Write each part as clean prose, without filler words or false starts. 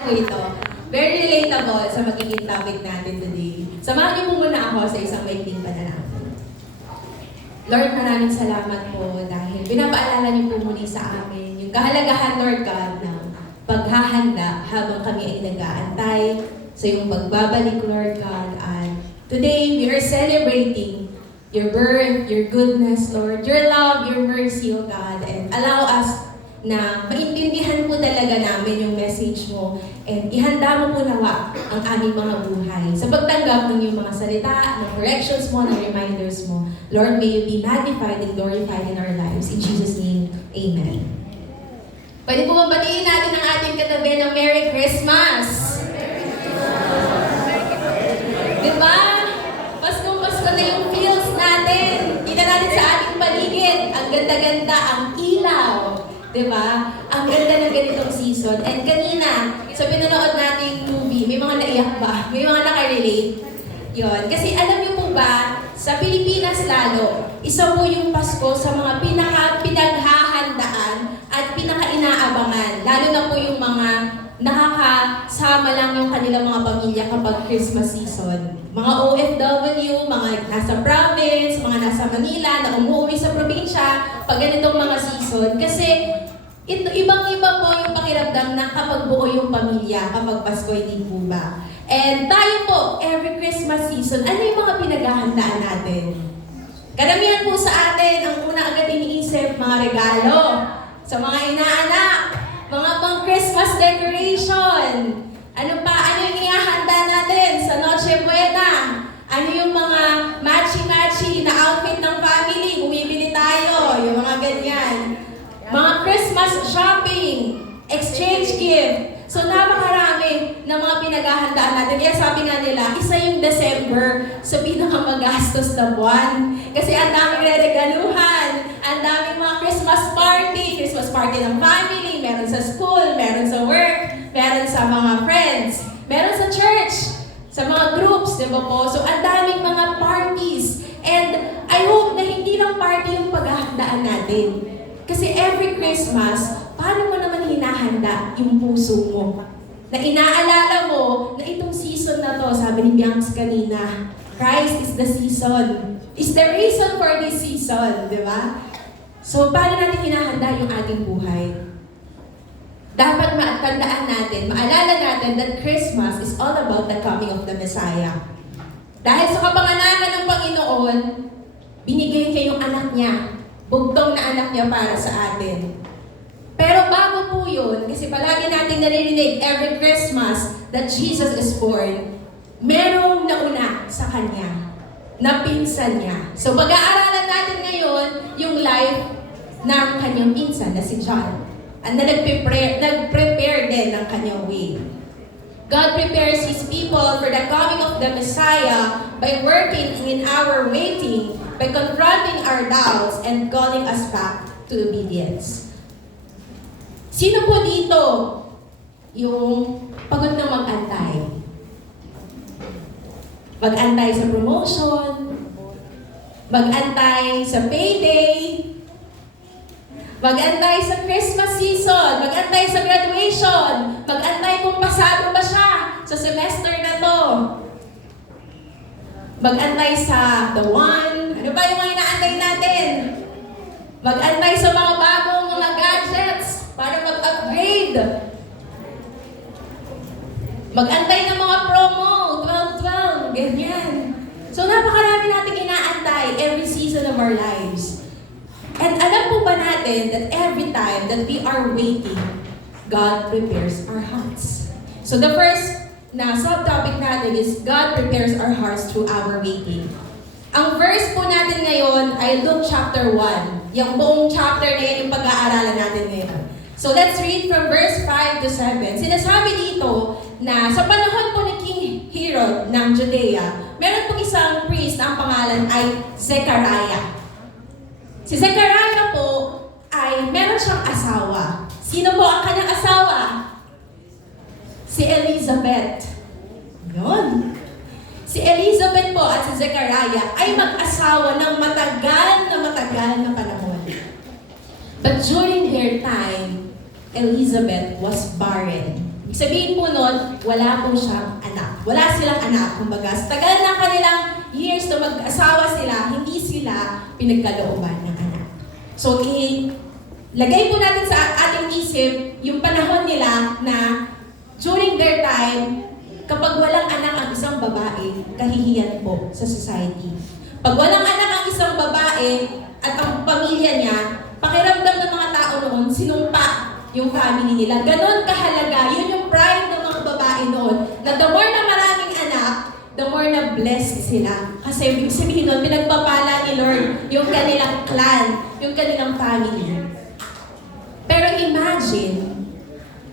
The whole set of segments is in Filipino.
po ito. Very relatable sa magiging topic natin today. Samahan niyo po muna ako sa isang maikling panalangin. Lord, maraming salamat po dahil pinapaalala niyo po muli sa amin yung kahalagahan, Lord God, ng paghahanda habang kami ay nag-aantay sa iyong pagbabalik, Lord God. And today, we are celebrating your birth, your goodness, Lord, your love, your mercy, O God, and allow us na maintindihan po talaga namin yung message mo and ihanda mo po nawa ang aming mga buhay sa pagtanggap ng iyong mga salita, ng corrections mo, ng reminders mo. Lord, may you be magnified and glorified in our lives. In Jesus' name, Amen. Pwede po batiin natin ang ating katabi ng Merry Christmas! Diba? Paskong-pasko na yung feels natin. Kita natin sa ating paligid. Ang ganda-ganda, ang ilaw. Diba? Ang ganda ng ganitong season. And kanina, sa pinanood nating movie, may mga naiyak ba? May mga nakarelate? Yun. Kasi alam niyo po ba, sa Pilipinas lalo, isa po yung Pasko sa mga pinaghahandaan at pinaka-inaabangan. Lalo na po yung mga nakakasama lang yung kanilang mga pamilya kapag Christmas season. Mga OFW, mga nasa province, mga nasa Manila, na umuwi sa probinsya, pag ganitong mga season. Kasi ibang-iba po yung pakiramdam na kapag buo yung pamilya, kapag Pasko, hindi po ba? And tayo po, every Christmas season, ano yung mga pinaghahandaan natin? Karamihan po sa atin, ang una agad iniisip, mga regalo. Sa mga inaanak, mga pang-Christmas decoration. Ano pa? Ano yung ihahanda natin sa Noche Buena? Ano yung mga matchy-matchy na outfit ng family? Bumibili tayo, yung mga ganyan. Mga Christmas shopping, exchange gift. So napakarami ng mga pinaghahandaan natin. Kaya sabi nga nila, isa yung December sa pinakamagastos na buwan. Kasi ang daming re-regaluhan, ang daming mga Christmas party ng family, meron sa school, meron sa work, meron sa mga friends, meron sa church, sa mga groups, di ba po? So ang daming mga parties. And I hope na hindi lang party yung paghahandaan natin. Kasi every Christmas, paano mo naman hinahanda yung puso mo? Na inaalala mo na itong season na to, sabi ni Bianx kanina, Christ is the season. Is the reason for this season, di ba? So, paano natin hinahanda yung ating buhay? Dapat matandaan natin, maalala natin that Christmas is all about the coming of the Messiah. Dahil sa kapanganakan ng Panginoon, binigay niya yung anak niya, bugtong na anak niya para sa atin. Pero bago po yun, kasi palagi natin naririnig every Christmas that Jesus is born, merong nauna sa Kanya, na pinsan niya. So pag-aaralan natin ngayon yung life ng kanyang pinsan na si John. And na nag-prepare din ng kanyang way. God prepares His people for the coming of the Messiah by working in our waiting, by confronting our doubts and calling us back to obedience. Sino po dito yung pagod na mag-antay? Mag-antay sa promotion, mag-antay sa payday, mag-antay sa Christmas season, mag-antay sa graduation, mag-antay kung pasado ba siya sa semester na to. Mag-antay sa the one. Ano ba yung mga inaantay natin? Mag-antay sa mga bagong mga gadgets para mag-upgrade. Mag-antay ng mga promo, 12-12, ganyan. So napakarami nating inaantay every season of our lives. And alam po ba natin that every time that we are waiting, God prepares our hearts. So the first na subtopic natin is God prepares our hearts through our waiting. Ang verse po natin ngayon ay Luke chapter 1. Yung buong chapter na yun yung pag-aaralan natin ngayon. So let's read from verse 5 to 7. Sinasabi dito na sa panahon po ni King Herod ng Judea, meron po isang priest na ang pangalan ay Zechariah. Si Zechariah po ay meron siyang asawa. Sino po ang kanyang asawa? Si Elizabeth. Yun. Si Elizabeth po at si Zechariah ay mag-asawa ng matagal na panahon. But during their time, Elizabeth was barren. Ibig sabihin po nun, wala po siyang anak. Wala silang anak. Kumbaga, sa tagal ng kanilang years na mag-asawa sila, hindi sila pinagkalooban ng anak. So, lagay po natin sa ating isip yung panahon nila na during their time, kapag walang anak ang isang babae, kahihiyan po sa society. Pag walang anak ang isang babae at ang pamilya niya, pakiramdam ng mga tao noon, sinumpa yung family nila. Ganon kahalaga, yun yung pride ng mga babae noon, na the more na maraming anak, the more na blessed sila. Kasi ibig sabihin nun, pinagpapala ni Lord yung kanilang clan, yung kanilang family. Pero imagine,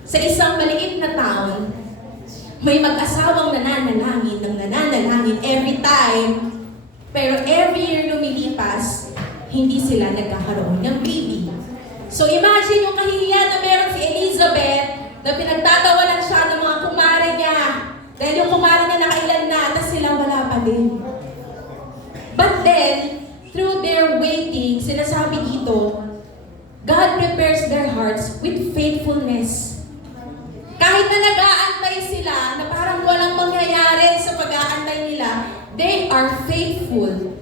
sa isang maliit na town, may mag-asawang nananalangin every time, pero every year lumilipas, hindi sila nagkakaroon ng baby. So imagine yung kahihiyan na meron si Elizabeth na pinagtatawanan siya ng mga kumare niya. Dahil yung kumare niya nakailan na, tapos sila wala pa din. But then, through their waiting, sinasabi dito, God prepares their hearts with faithfulness. Kahit na nag-aantay sila, na parang walang mangyayari sa pag-aantay nila, they are faithful.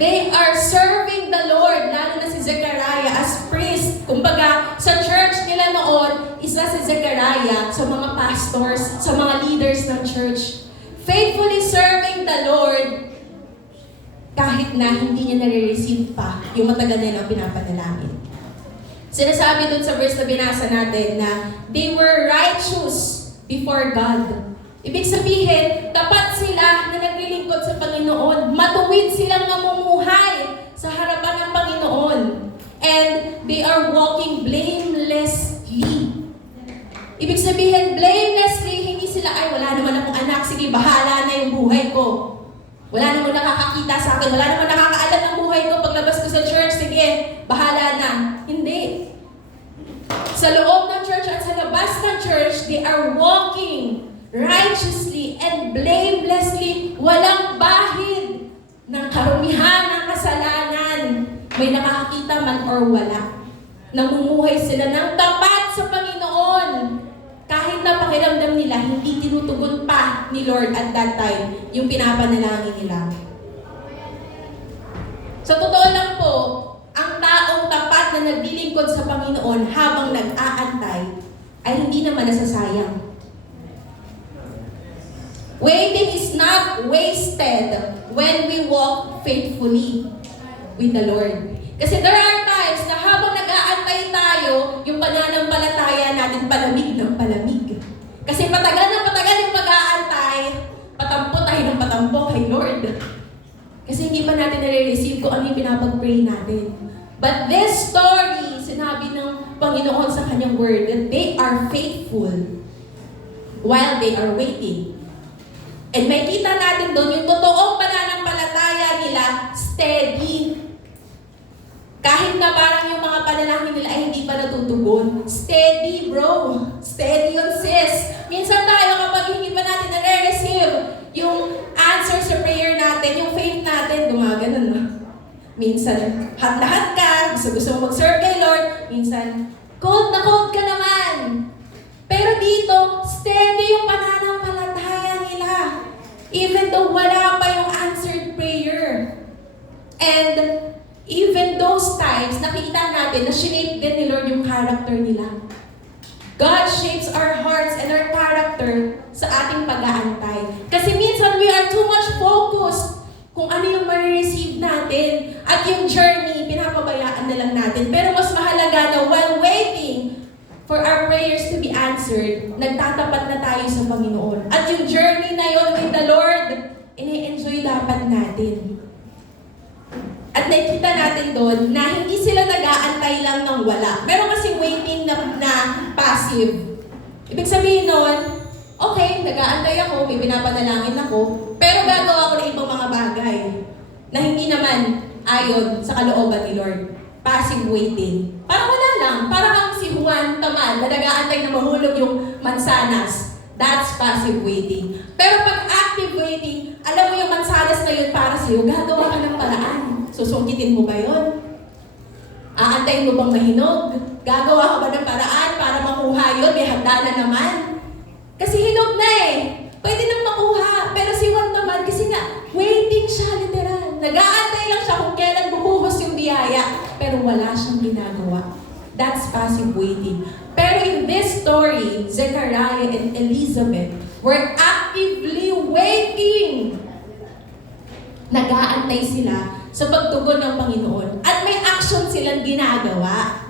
They are serving the Lord, lalo na si Zechariah as priest. Kumbaga, sa church nila noon, isa si Zechariah sa mga pastors, sa mga leaders ng church. Faithfully serving the Lord, kahit na hindi niya nare-receive pa yung matagal nilang pinapanalangin. Sinasabi dun sa verse na binasa natin na they were righteous before God. Ibig sabihin, tapat sila na naglilingkod sa Panginoon. Matuwid silang namumuhay sa harapan ng Panginoon. And they are walking blamelessly. Ibig sabihin, blamelessly, hindi sila, ay wala naman akong anak, sige, bahala na yung buhay ko. Wala naman nakakakita sa akin, wala naman nakakaalam ng buhay ko paglabas ko sa church, sige, bahala na. Hindi. Sa loob ng church at sa labas ng church, they are walking righteously and blamelessly, walang bahid ng karumihan ng kasalanan. May nakakakita man or wala. Namumuhay sila ng tapat sa Panginoon. Kahit na pakiramdam nila, hindi tinutugon pa ni Lord at that time yung pinapanalangin nila. Sa totoo lang po, ang taong tapat na naglilingkod sa Panginoon habang nag-aantay ay hindi naman nasasayang. Waiting is not wasted when we walk faithfully with the Lord. Kasi there are times na habang nag-aantay tayo, yung pananampalataya natin palamig ng palamig. Kasi patagal na patagal yung pag-aantay, patampo tayo ng patampo kay Lord. Kasi hindi pa natin nare-receive kung ano yung pinapag-pray natin. But this story, sinabi ng Panginoon sa kanyang word, that they are faithful while they are waiting. And may kita natin doon yung totoong pananampalataya nila, steady. Kahit na parang yung mga panalangin nila ay hindi pa natutugon. Steady, bro. Steady yun, sis. Minsan tayo kapag hindi pa natin nare-receive yung answer sa prayer natin, yung faith natin, gumaganon na. Minsan, lahat ka, gusto mo mag-serve kay Lord. Minsan, cold na cold ka naman. Pero dito, steady yung pananampalataya nila. Even though wala pa yung answered prayer. And even those times, nakita natin na shape din ni Lord yung character nila. God shapes our hearts and our character sa ating pag-aantay. Kasi minsan we are too much focused kung ano yung ma-receive natin. At yung journey, pinapabayaan na lang natin. Pero mas mahalaga na while waiting for our prayers to be answered, nagtatapat na tayo sa Panginoon. At yung journey na yun with the Lord, ini-enjoy dapat natin. At nakikita natin doon na hindi sila nag-aantay lang ng wala. Meron kasing waiting na passive. Ibig sabihin noon, okay, nag-aantay ako, may pinapanalangin ako, pero gagawa ko ng ibang mga bagay na hindi naman ayon sa kalooban ni Lord. Passive waiting. Parang wala lang. Parang kang si Juan Taman na nag-aantay na mahulog yung mansanas. That's passive waiting. Pero pag active waiting, alam mo yung mansanas na yun para sa'yo, gagawa ka ng paraan. Susungkitin mo ba yun? Aantayin mo bang mahinog? Gagawa ka ba ng paraan para makuha yun? May handa na naman. Kasi hinog na eh. Pwede nang makuha. Pero si Juan naman, kasi nga, waiting siya literal. Nag-aantay lang siya kung kailan bubuhos yung biyaya. Pero wala siyang ginagawa. That's passive waiting. Pero in this story, Zechariah and Elizabeth were actively waiting. Nag-aantay sila sa pagtugon ng Panginoon. At may action silang ginagawa.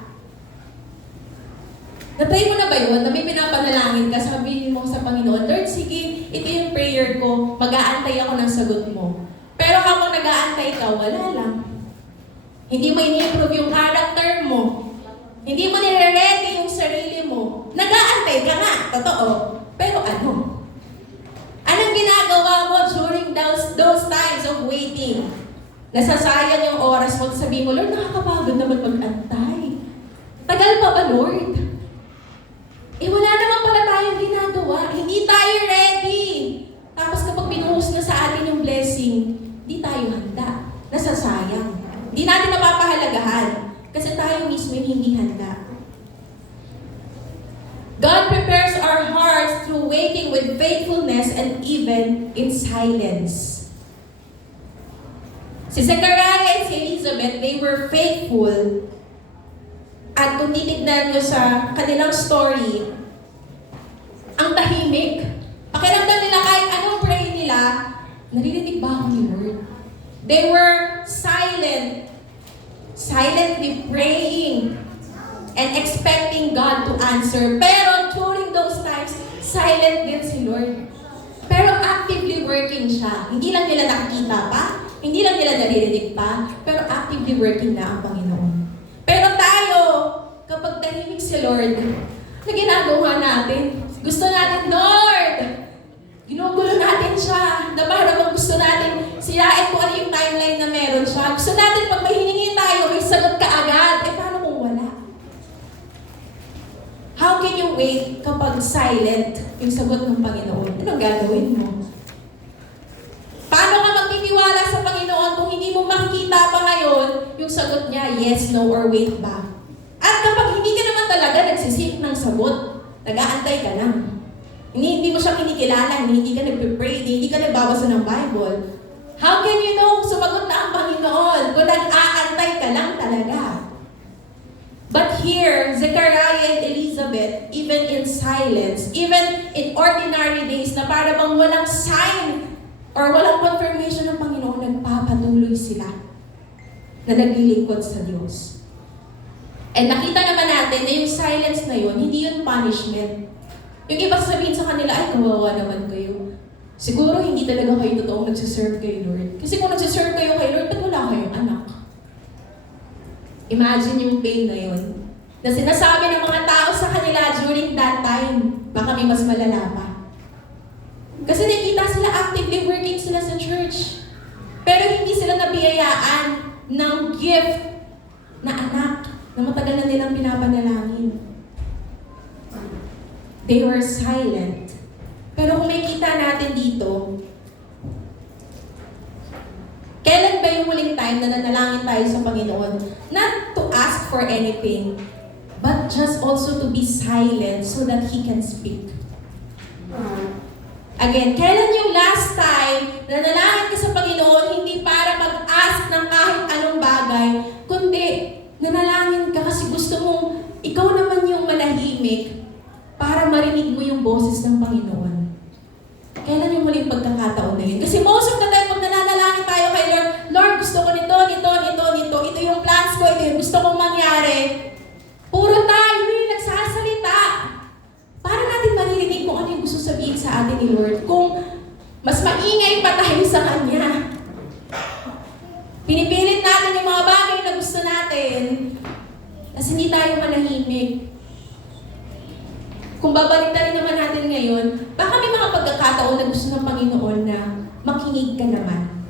Natry mo na ba yun? Na may pinapanalangin ka, sabihin mo sa Panginoon, Lord, sige, ito yung prayer ko, mag-aantay ako ng sagot mo. Pero habang nag-aantay ka, wala lang. Hindi mo ini-improve yung character mo. Hindi mo nire-ready yung sarili mo. Nag-aantay ka nga, totoo. Pero ano? Anong ginagawa mo during those times of waiting? Nasasayang yung oras mo, sabihin mo, Lord, nakakapagod naman mag-antay. Tagal pa ba, Lord? Wala naman pala tayong ginagawa. Hindi tayo ready. Tapos kapag binuhos na sa atin yung blessing, hindi tayo handa. Nasasayang. Hindi natin napapahalagahan. Kasi tayo mismo hindi handa. God prepares our hearts through waiting with faithfulness and even in silence. Si Zechariah and si Elizabeth, they were faithful. At kung titignan nyo sa kanilang story, ang tahimik. Pakiramdam nila kahit anong pray nila, naririnig ba ako ni Lord? They were silent. Silently praying and expecting God to answer. Pero during those times, silent din si Lord. Pero actively working siya. Hindi lang nila nakikita pa, hindi lang nila naririnig pa, pero actively working na ang Panginoon. Pero tayo, kapag tahimik si Lord, na ginagawa natin, gusto natin, Lord! Ginugulo natin siya, na para bang gusto natin sirain kung ano yung timeline na meron siya. Gusto natin pag may hiningi tayo, may sagot ka agad. Paano kung wala? How can you wait kapag silent yung sagot ng Panginoon? Anong gagawin mo? Paano ka magtitiwala sa Panginoon kung hindi mo makikita pa ngayon yung sagot niya, yes, no, or wait ba? At kapag hindi ka naman talaga nagsisik ng sagot, nag-aantay ka lang. Hindi mo siya kinikilala, hindi ka nagpe-pray, hindi ka nagbabasa ng Bible. How can you know kung sumagot na ang Panginoon kung nag-aantay ka lang talaga? But here, Zechariah and Elizabeth, even in silence, even in ordinary days na para bang walang sign or walang confirmation ng Panginoon, nagpapatuloy sila na naglilingkod sa Diyos. And nakita naman natin na yung silence na yun, hindi yun punishment. Yung iba sasabihin sa kanila, ay, kawawa naman kayo. Siguro hindi talaga kayo totoong nagsiserve kay Lord. Kasi kung nagsiserve kayo kay Lord, ba't wala kayong anak? Imagine yung pain na yun. Na sinasabi ng mga tao sa kanila during that time, baka may mas malala pa. Kasi nakita sila actively working sila sa church. Pero hindi sila nabiyayaan ng gift na anak na matagal na nilang pinapanalangin. They were silent. Pero kung makita natin dito, kailan ba yung huling time na nanalangin tayo sa Panginoon? Not to ask for anything, but just also to be silent so that He can speak. Again, kailan yung last time na nanalangin ka sa Panginoon, hindi para mag-ask ng kahit anong bagay, kundi nanalangin ka kasi gusto mong ikaw naman yung manahimik para marinig mo yung boses ng Panginoon. Kailan yung muling pagkakataon na yun? Kasi most of the time, pag nananalangin tayo kay Lord, Lord, gusto ko nito, ito yung plans ko, ito yung gusto kong mangyari. Puro tayo yung nagsasalita. Para natin maririnig kung ano yung gusto sabihin sa atin ni Lord. Kung mas maingay pa tayo sa Kanya. Pinipilit natin yung mga bagay na gusto natin. Kasi hindi tayo manahimik. Kung babalik na rin naman natin ngayon, baka may mga pagkakataon na gusto ng Panginoon na makinig ka naman.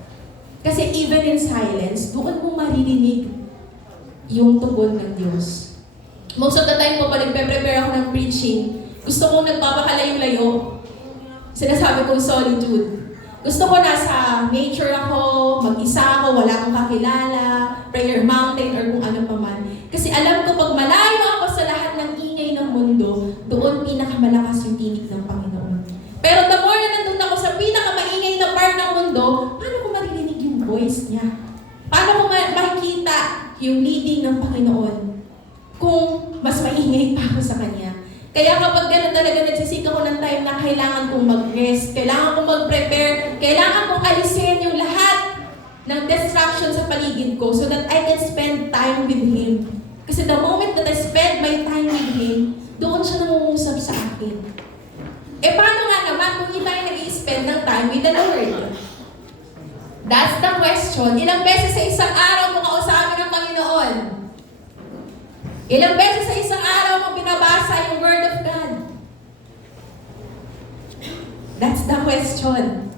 Kasi even in silence, doon mo maririnig yung tugon ng Diyos. Most of the time po, pag nagpe-prepare ako ng preaching, gusto kong nagpapakalayo-layo. Sinasabi kong solitude. Gusto ko nasa nature ako, mag-isa ako, wala akong kakilala, prayer mountain, or kung ano pa man. Kasi alam ko, pag malayo ako sa lahat ng ingay ng mundo, doon pinakamalakas yung tinig ng Panginoon. voice niya? Paano mo makikita yung leading ng Panginoon kung mas maingay pa ako sa Kanya? Kaya kapag gano'n talaga nagsisik ako ng time na kailangan kong mag-rest, kailangan kong mag-prepare, kailangan kong alisin yung lahat ng distraction sa paligid ko so that I can spend time with Him. Kasi the moment that I spend my time with Him, doon siya nangungusap sa akin. Eh paano nga naman kung hindi tayo nag-i-spend ng time with the Lord? That's the question. Ilang beses sa isang araw mo kausapin ng Panginoon? Ilang beses sa isang araw mo binabasa yung Word of God? That's the question.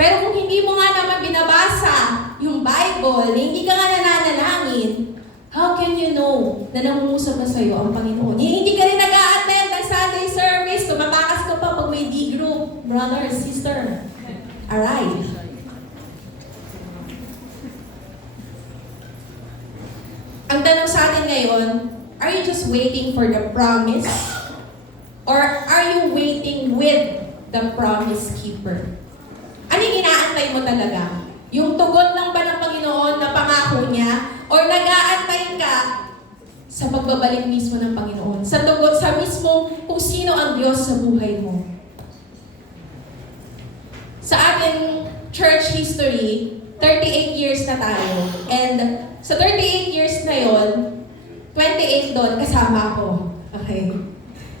Pero kung hindi mo nga naman binabasa yung Bible, hindi ka nga nananalangin, how can you know na nangungusap na sa'yo ang Panginoon? Hindi ka rin nag-a-attend ng Sunday service, tumatakas ka pa pag may D-group. Brother, sister, arrive. Ang tanong sa atin ngayon, are you just waiting for the promise? Or are you waiting with the promise keeper? Ano yung inaantay mo talaga? Yung tugon lang ba ng Panginoon na pangako niya? Or nag-aantay ka sa pagbabalik mismo ng Panginoon? Sa tugon, sa mismo kung sino ang Diyos sa buhay mo? Sa ating church history, 38 years na tayo. And sa 38 years na yon, 28 doon kasama ko. Okay?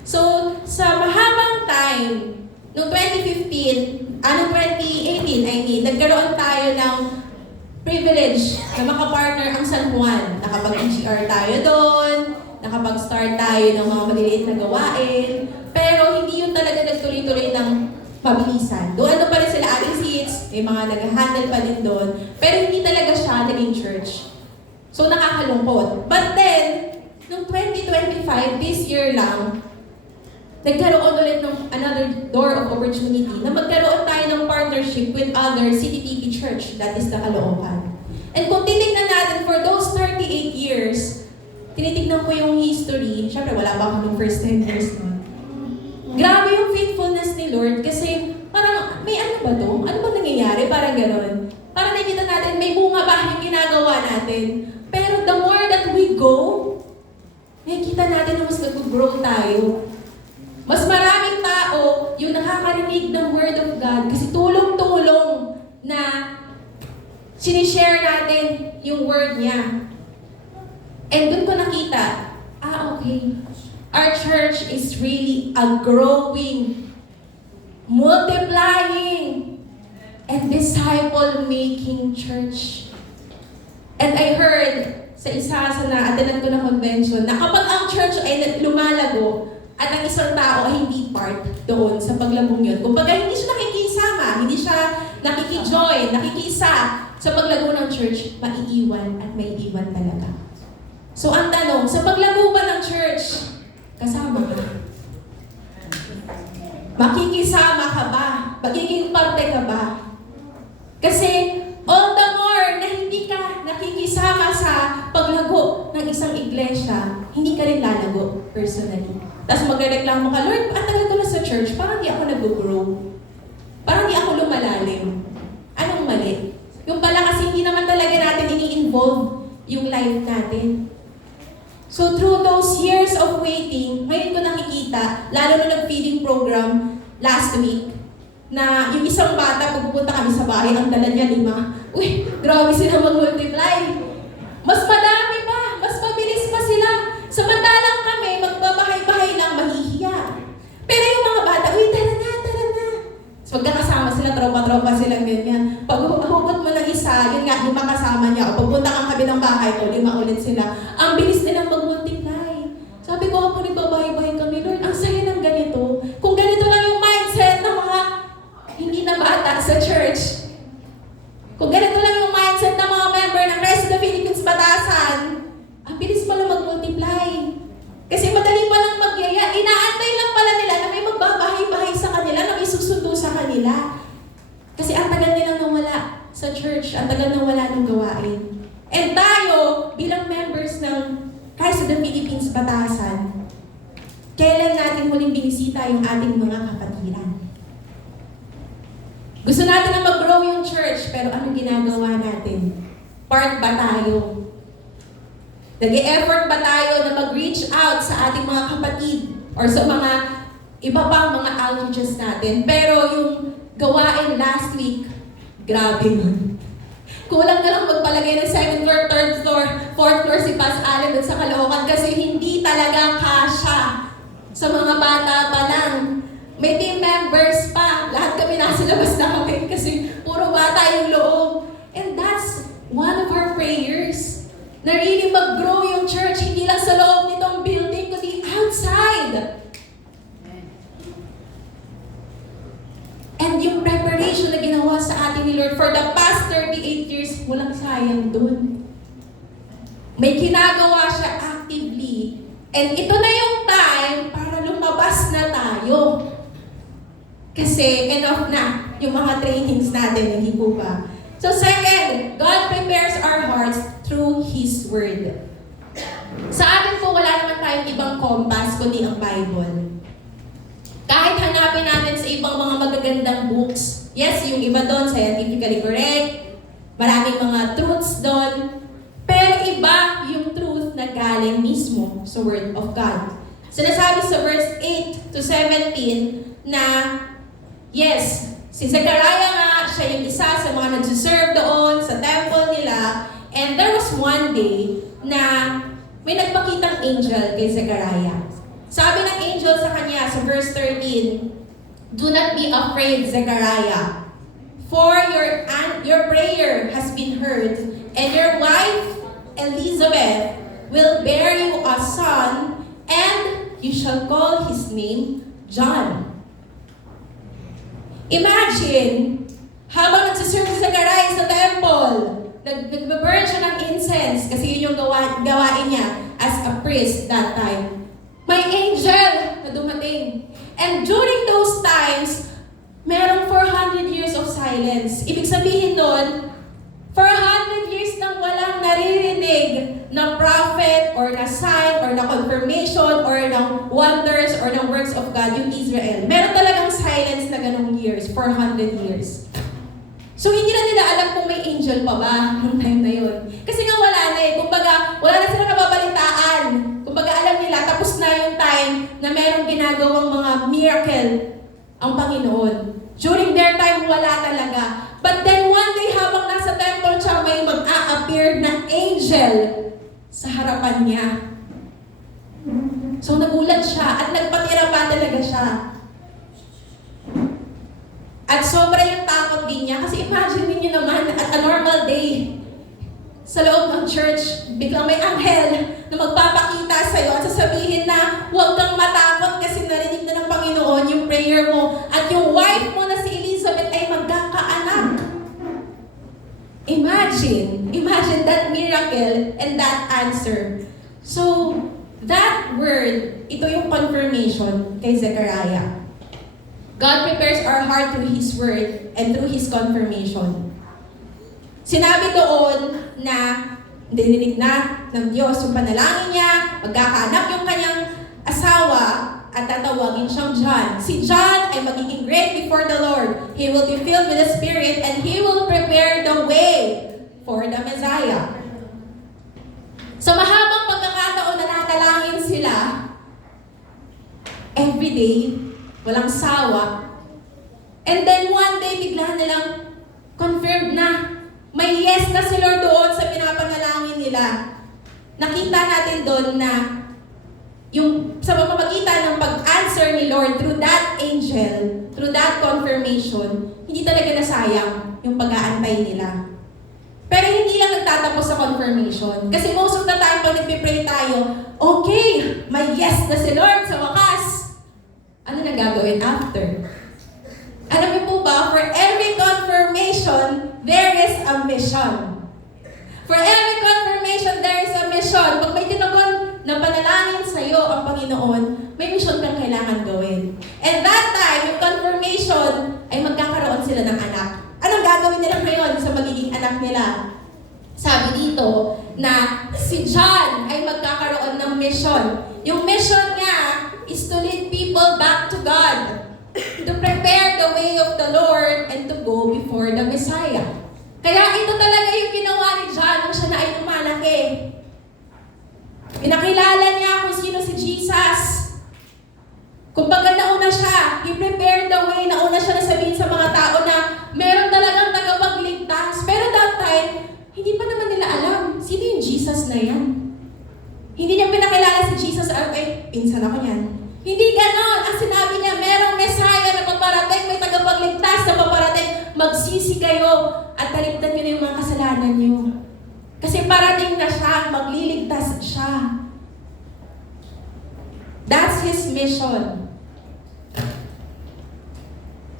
So, sa mahabang time, noong 2018, nagkaroon tayo ng privilege na makapartner ang San Juan. Nakapag-EGR tayo doon, nakapag-start tayo ng mga maliliit na gawain, pero hindi yun talaga nagtuloy-tuloy ng pabilisan. Doon ano pa rin sila ating seats, may mga nag-handle pa din doon, pero hindi talaga siya naging church. So nakakalungkot. But then, noong 2025, this year lang, nagkaroon ulit ng another door of opportunity na magkaroon tayo ng partnership with other CTTP Church, that is the Caloocan. And kung titignan natin for those 38 years, tinitignan ko yung history, syempre wala pa ako ng first 10 years nun. Grabe yung faithfulness ni Lord kasi parang may ano ba to? Ano ba nangyayari? Parang gano'n. Parang nakikita natin, may bunga ba yung ginagawa natin? Pero the more that we go, nakikita natin na mas nag-grow tayo. Mas maraming tao yung nakakarinig ng Word of God kasi tulong-tulong na sinishare natin yung Word niya. And doon ko nakita, okay, our church is really a growing, multiplying, and disciple-making church. And I heard sa isa sa na-attendan ko na convention na kapag ang church ay lumalago, at ang isang tao ay hindi part doon sa paglabong yun. Kumbaga, hindi siya nakikisama, hindi siya nakikijoin, nakikisa sa paglago ng church, maiiwan at maiiwan talaga. So, ang tanong, sa paglago ba ng church, kasama ka? Makikisama ka ba? Magiging parte ka ba? Kasi, all the more na hindi ka nakikisama sa paglago ng isang iglesia, hindi ka rin lalago personally. Tapos magreklamo ka, Lord, ang tagal ko na sa church, parang di ako nag-grow. Parang di ako lumalalim. Anong mali? Yung pala kasi hindi naman talaga natin ini-involve yung life natin. So through those years of waiting, ngayon ko nakikita, lalo na nag-feeding program last week, na yung isang bata, pagpupunta kami sa bahay, ang dala niya 5. Uy, grabe sila mag-multiply. Mas madami pa, mas mabilis pa sila. Samantalang kami, magbabahay-bahay lang, mahihiya. Pero yung mga bata, uy, tara na. So magkakasama sila, tropa-tropa silang ganyan. Pag hugot mo ng isa, yun nga, 5 kasama niya. O pagpunta kang kabilang bahay ko, 5 ulit sila. Ang bilis nilang mag-multiply. Sabi ko, ako nagbabahay-bahay kami, Lord, ang saya ng ganito. Kung ganito lang yung mindset ng mga hindi na bata sa church. Kung ganito lang yung mindset ng mga member ng Christ in the Philippines Batasan, ang bilis pala mag-multiply. Kasi madali palang magyaya. Inaantay lang pala nila na may magbabahay-bahay sa kanila, na may susundo sa kanila. Kasi ang tagal nilang nawala sa church, ang tagal nawala ng gawain. And tayo, bilang members ng Christ in the Philippines Batasan, kailan natin huling binisita yung ating mga kapatiran? Gusto natin na mag-grow mag-grow yung church, pero ano ginagawa natin? Part ba tayo? Nag-e-effort ba tayo na mag-reach out sa ating mga kapatid or sa mga iba pang mga outreaches natin? Pero yung gawain last week, grabe nun. Kulang na lang magpalagay ng 2nd floor, 3rd floor, 4th floor si Pas Allen dun sa Caloocan kasi hindi talaga kasya sa mga bata pa lang. May team members pa. Lahat kami nasa labas na kami kasi puro bata yung loob. And that's one of our prayers. Na really mag-grow yung church, hindi lang sa loob nitong building, kundi outside. And yung preparation na ginawa sa atin ni Lord for the past 38 years, walang sayang dun. May ginagawa siya actively. And ito na yung time para lumabas na tayo. Kasi enough na yung mga trainings natin, hindi po ba? So second, God prepares our hearts through His Word. Sa atin po, wala naman tayong ibang compass kundi ang Bible. Kahit hanapin natin sa ibang mga magagandang books, yes, yung iba doon, scientifically correct, maraming mga truths doon, pero iba yung truth na galing mismo sa Word of God. Sinasabi sa verse 8 to 17 na, yes, si Zechariah nga, siya yung isa sa mga nagsiserve doon sa temple nila, and there was one day na may nagpakitang angel kay Zechariah. Sabi ng angel sa kanya sa verse 13, "Do not be afraid, Zechariah, for your prayer has been heard, and your wife Elizabeth will bear you a son, and you shall call his name John." Imagine, habang nagsiserve si Zechariah sa temple, nag-burn siya ng incense kasi yun yung gawain niya as a priest that time. May angel na dumating. And during those times, merong 400 years of silence. Ibig sabihin nun, 400 years nang walang naririnig na prophet or na sign or na confirmation or ng wonders or ng works of God yung Israel. Meron talagang silence na ganong years, 400 years. So hindi na nila alam kung may angel pa ba nung time na yun. Kasi nga wala na eh. Kumbaga, wala na sila nababalitaan. Kumbaga alam nila, tapos na yung time na merong ginagawang mga miracle ang Panginoon. During their time, wala talaga. But then one day, habang nasa temple siya, may mag-a-appear na angel sa harapan niya. So nagulat siya at nagpatira pa talaga siya. At sobra yung takot din niya kasi imagine niyo naman at a normal day sa loob ng church, biglang may anghel na magpapakita sa'yo at sasabihin na huwag kang matakot kasi narinig na ng Panginoon yung prayer mo at yung wife mo na si Elizabeth ay magkakaanak. Imagine that miracle and that answer. So, that word, ito yung confirmation kay Zechariah. God prepares our heart through His Word and through His confirmation. Sinabi doon na dininig na ng Diyos yung panalangin niya, magkakaanak yung kanyang asawa, at tatawagin siyang John. Si John ay magiging great before the Lord. He will be filled with the Spirit and he will prepare the way for the Messiah. Sa mahabang pagkakataon na natalangin sila, everyday, walang sawa. And then one day, bigla nilang confirmed na may yes na si Lord doon sa pinapanalangin nila. Nakita natin doon na yung sa pamamagitan ng pag-answer ni Lord through that angel, through that confirmation, hindi talaga nasayang yung pag-aantay nila. Pero hindi lang nagtatapos sa confirmation. Kasi most of the time, pag nagpipray tayo, okay, may yes na si Lord sa wakas. Ano nang gagawin after? Alam niyo po ba, for every confirmation, there is a mission. For every confirmation, there is a mission. Pag may tinagon na panalangin sa iyo ang Panginoon, may mission kang kailangan gawin. And that time, yung confirmation, ay magkakaroon sila ng anak. Anong gagawin nila ngayon sa magiging anak nila? Sabi dito na si John ay magkakaroon ng mission. Yung mission niya is to lead people back to God, to prepare the way of the Lord, and to to go before the Messiah. Kaya ito talaga yung ginawa ni John nung siya na ay lumalaki. Pinakilala niya kung sino si Jesus. Kumbaga nauna siya, he prepared the way, nauna siya na sabihin sa mga tao na meron talagang tagapagligtas. Pero that time, hindi pa naman nila alam, sino yung Jesus na yan? Hindi niya pinakilala si Jesus, pinsan ako yan. Hindi ganon. Ang sinabi niya, merong Messiah na paparating, may tagapagligtas na paparating, magsisi kayo at talikdan niyo na yung mga kasalanan niyo. Kasi parating na siya, magliligtas siya. That's His mission.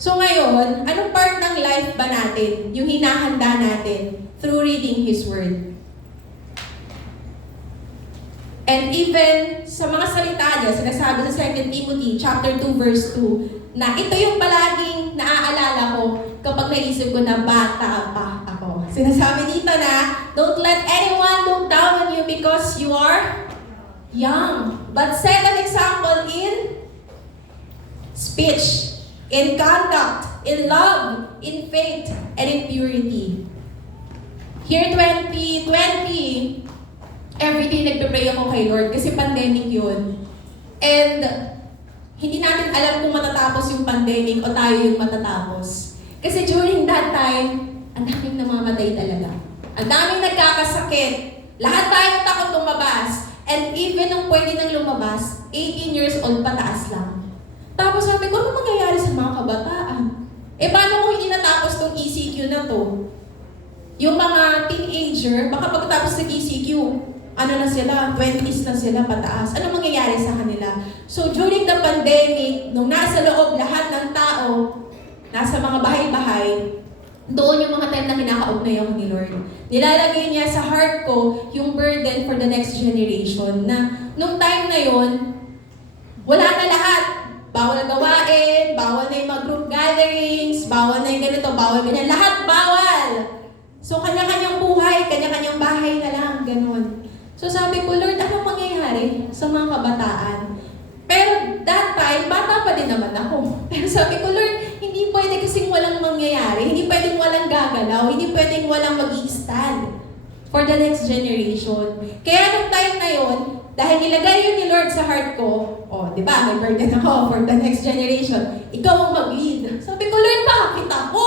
So ngayon, anong part ng life ba natin, yung hinahanda natin through reading His Word? And even sa mga salita niya, sinasabi sa 2 Timothy chapter 2 verse 2, na ito yung palaging naaalala ko kapag naisip ko na bata pa ako. Sinasabi dito na, don't let anyone look down on you because you are young. But set an example in speech, in conduct, in love, in faith, and in purity. Year 2020, everyday nagpe-pray ako kay Lord kasi pandemic yun. And hindi natin alam kung matatapos yung pandemic o tayo yung matatapos. Kasi during that time, ang daming namamatay talaga. Ang daming nagkakasakit. Lahat tayo takot lumabas. And even nung pwede nang lumabas, 18 years old pataas lang. Tapos sabi ko, ano mangyayari sa mga kabataan? Paano kung hindi natapos tong ECQ na to? Yung mga teenager, baka pagkatapos ng ECQ, ano na sila, 20s na sila pataas. Ano mangyayari sa kanila? So during the pandemic, nung nasa loob lahat ng tao, nasa mga bahay-bahay, doon yung mga time na kinakaugnayan ako ni Lord. Nilalagay niya sa heart ko yung burden for the next generation na nung time na yon, wala na lahat. Bawal gawain, bawal na yung mga group gatherings, bawal na yung ganito, bawal ganyan. Lahat bawal! So kanya-kanyang buhay, kanya-kanyang bahay na lang, ganun. So sabi ko, Lord, ano mangyayari sa mga kabataan? Pero that time, bata pa din naman ako. Pero sabi ko, Lord, hindi pwede kasing walang mangyayari, hindi pwedeng walang gagalaw, hindi pwedeng walang mag-i-stand for the next generation. Kaya nung time na yon, dahil nilagay yun ni Lord sa heart ko, di ba, may burden ako for the next generation, ikaw ang mag-lead. Sabi ko, Lord, bakit ako?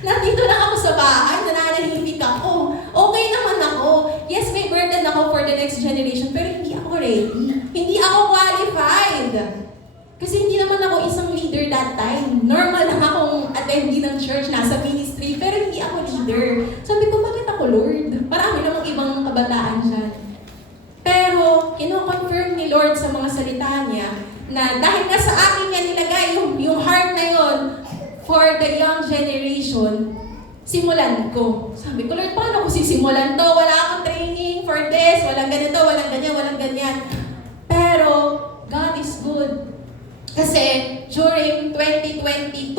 Nandito lang ako sa bahay, nananahimik ako. Okay naman ako. Yes, may burden ako for the next generation, pero hindi ako ready. Hindi ako qualified. Kasi hindi naman ako isang leader that time. Normal lang akong attendee ng church, nasa ministry, pero hindi ako leader. Sabi ko, bakit ako, Lord? Marami namang ibang kabataan dyan. Pero, kino-confirm ni Lord sa mga salita niya na dahil nga sa akin niya nilagay yung heart na yon for the young generation, simulan ko. Sabi ko, Lord, paano ko sisimulan to? Wala akong training for this, walang ganito, walang ganyan, walang ganyan. Pero, God is good. Kasi, during 2022,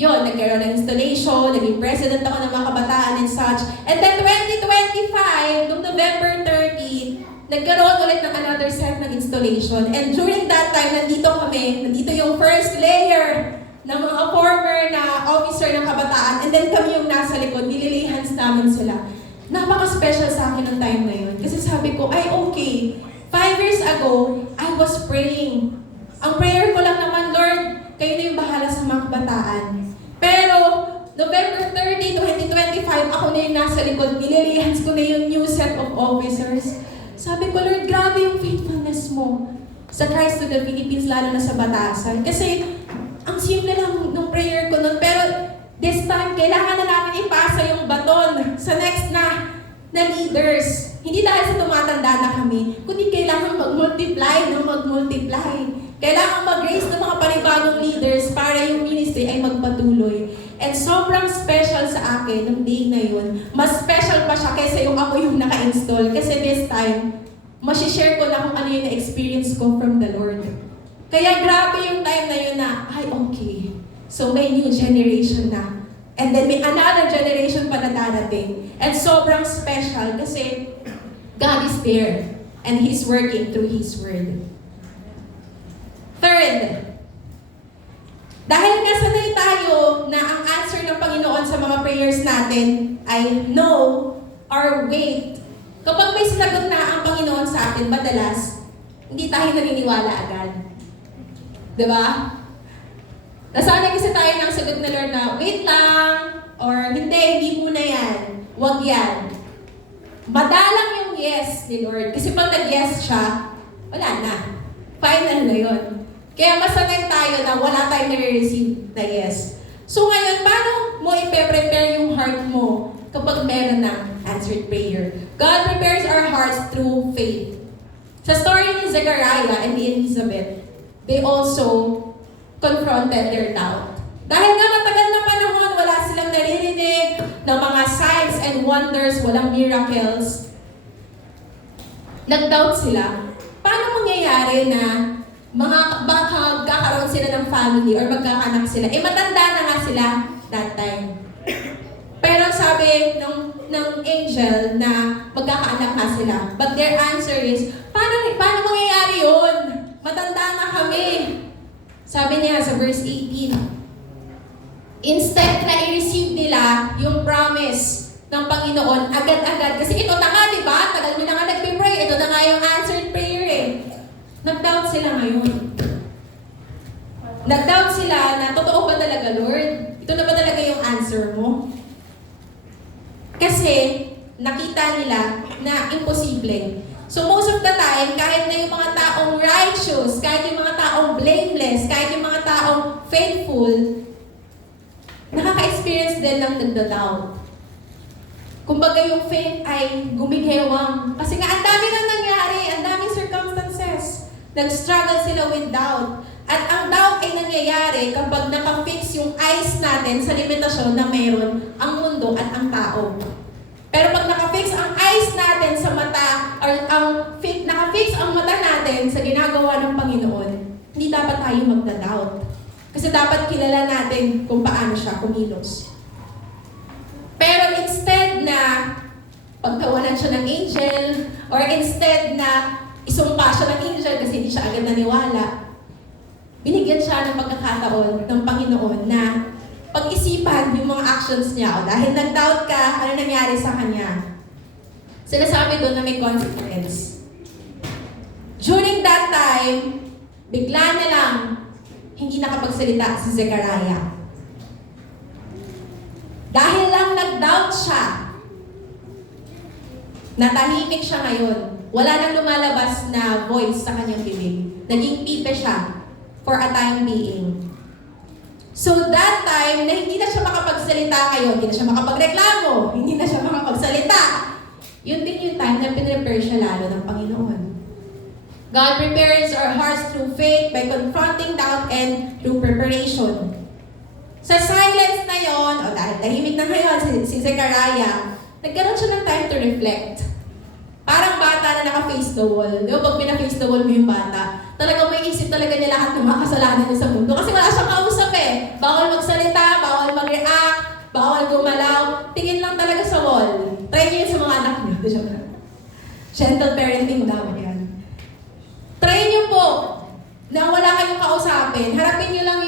yun, nagkaroon ng installation, naging president ako ng mga kabataan and such. And then 2025, noong November 30, nagkaroon ulit ng another set ng installation. And during that time, nandito yung first layer ng mga former na officer ng kabataan. And then kami yung nasa likod, nililay hands namin sila. Napaka-special sa akin ng time na yun. Kasi sabi ko, ay okay, 5 years ago, I was praying. Ang prayer ko lang naman, Lord, kayo na yung bahala sa mga kabataan. Pero, November 30, 2025, ako na yung nasa likod, nililay hands ko na yung new set of officers. Sabi ko, Lord, grabe yung faithfulness mo sa Christ to the Philippines, lalo na sa Batasan. Kasi, ang simple lang ng prayer ko nun. Pero, this time, kailangan na namin ipasa yung baton sa next na leaders. Hindi dahil sa tumatanda na kami, kundi kailangan mag-multiply. Kailangan mag-raise ng mga panibagong leaders para yung ministry ay magpatuloy. And sobrang special sa akin ng day na yun. Mas special pa siya kaysa yung ako yung naka-install. Kasi this time, masishare ko na kung ano yung na-experience ko from the Lord. Kaya grabe yung time na yun na, ay okay. So may new generation na. And then may another generation pa na darating. And sobrang special kasi God is there. And He's working through His Word. Third, dahil nga sanay tayo na ng Panginoon sa mga prayers natin ay know or wait. Kapag may sinagot na ang Panginoon sa atin, madalas, hindi tayo naniniwala agad. Diba? Nasanay kasi tayo ng sagot ni Lord na, wait lang, or hindi muna yan. Huwag yan. Madalang yung yes ni Lord. Kasi pag nag-yes siya, wala na. Final na yun. Kaya masanay tayo na wala tayong nare-receive na yes. So ngayon, paano mo i-prepare yung heart mo kapag meron ng answered prayer? God prepares our hearts through faith. Sa story ni Zechariah and Elizabeth, they also confronted their doubt. Dahil nga matagal na panahon, wala silang naririnig ng mga signs and wonders, walang miracles. Nag-doubt sila. Paano mangyayari na magkakaroon sila ng family or magkakanak sila? Matanda na nga sila that time. Pero sabi ng angel na magkakaanak na sila. But their answer is, paano mangyayari yun? Matanda na kami. Sabi niya sa verse 18, instead na i-receive nila yung promise ng Panginoon agad-agad. Kasi ito na nga, di ba? Tagal mo na nga nagpipray. Ito na nga yung answered prayer eh. Nag-doubt sila ngayon. Nag-doubt sila na totoo ba talaga, Lord? Ito na ba talaga yung answer mo? Kasi nakita nila na imposible. So most of the time, kahit na yung mga taong righteous, kahit yung mga taong blameless, kahit yung mga taong faithful, nakaka-experience din ng nagda-doubt. Kumbaga yung faith ay gumigewang. Kasi nga, ang dami nang nangyari, ang daming circumstances. Nag-struggle sila with doubt. At ang doubt ay nangyayari kapag nakafix yung eyes natin sa limitasyon na meron ang mundo at ang tao. Pero pag nakafix ang eyes natin sa mata, or nakafix ang mata natin sa ginagawa ng Panginoon, hindi dapat tayo magda-doubt. Kasi dapat kilala natin kung paano siya kumilos. Pero instead na pagkawalan siya ng angel, or instead na isumpa siya ng angel kasi hindi siya agad naniwala, binigyan siya ng pagkakataon ng Panginoon na pag-isipan yung mga actions niya. O dahil nag-doubt ka, ano nangyari sa kanya? Sinasabi doon na may consequence. During that time, bigla na lang, hindi nakapagsalita si Zechariah. Dahil lang nag-doubt siya, natahimik siya ngayon. Wala nang lumalabas na voice sa kanyang bibig. Naging pipe siya for a time being. So that time, na hindi na siya makapagsalita ngayon, hindi na siya makapagreklamo, hindi na siya makapagsalita, yun din yung time na pinrepare siya lalo ng Panginoon. God prepares our hearts through faith by confronting doubt and through preparation. Sa silence na yon, o dahil tahimik na ngayon si Zechariah, nagkaroon siya ng time to reflect. Parang bata na naka-face the wall. Di ba pag pina-face the wall mo yung bata, talagang may isip talaga niya lahat ng mga kasalanan niya sa mundo. Kasi wala siyang kausap eh. Bawal magsalita, bawal mag-react, bawal gumalaw. Tingin lang talaga sa wall. Try niyo yun sa mga anak niyo. Gentle parenting daw yan. Try niyo po na wala kayong kausapin. Harapin niyo lang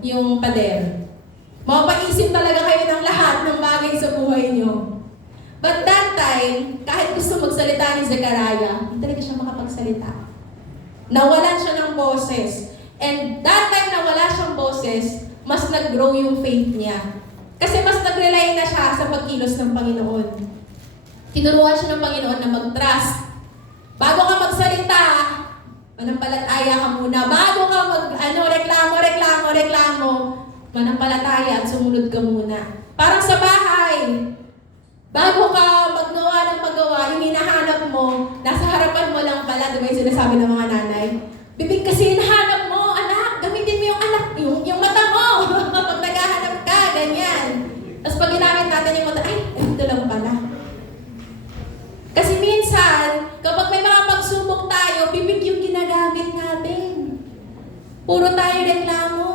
yung pader. Mapapaisip talaga kayo ng lahat ng bagay sa buhay niyo. But that time, kahit gusto magsalita ni Zechariah, hindi talaga siya makapagsalita. Nawalan siya ng boses. And that time na wala siyang boses, mas nag-grow yung faith niya. Kasi mas nag-rely na siya sa pagkilos ng Panginoon. Tinuruan siya ng Panginoon na mag-trust. Bago ka magsalita, manampalataya ka muna. Bago ka reklamo, manampalataya at sumunod ka muna. Parang sa bahay. Bago ka maggawa ng paggawa, yung hinahanap mo, nasa harapan mo lang pala, di ba yung sinasabi ng mga nanay? Bibig kasi hinahanap mo, anak, gamitin mo yung mata mo. Pag naghahanap ka, ganyan. Tapos pag ginamit natin yung mata, ay, ito lang pala. Kasi minsan, kapag may mga pagsubok tayo, bibig yung ginagamit natin. Puro tayo reklamo.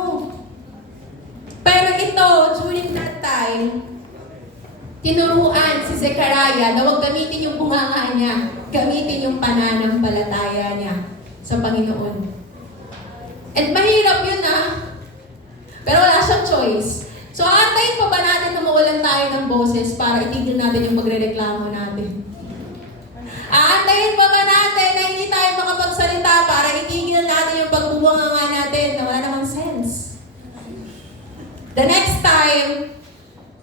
Pero ito, during that time, tinuruan si Zechariah na huwag gamitin yung bunganga niya, gamitin yung pananampalataya niya sa Panginoon. And mahirap yun Pero wala siyang choice. So, aantayin pa ba natin na mawalan tayo ng boses para itigil natin yung pagrereklamo natin? Aantayin pa ba natin na hindi tayo makapagsalita para itigil natin yung pagbubunganga natin na wala namang sense? The next time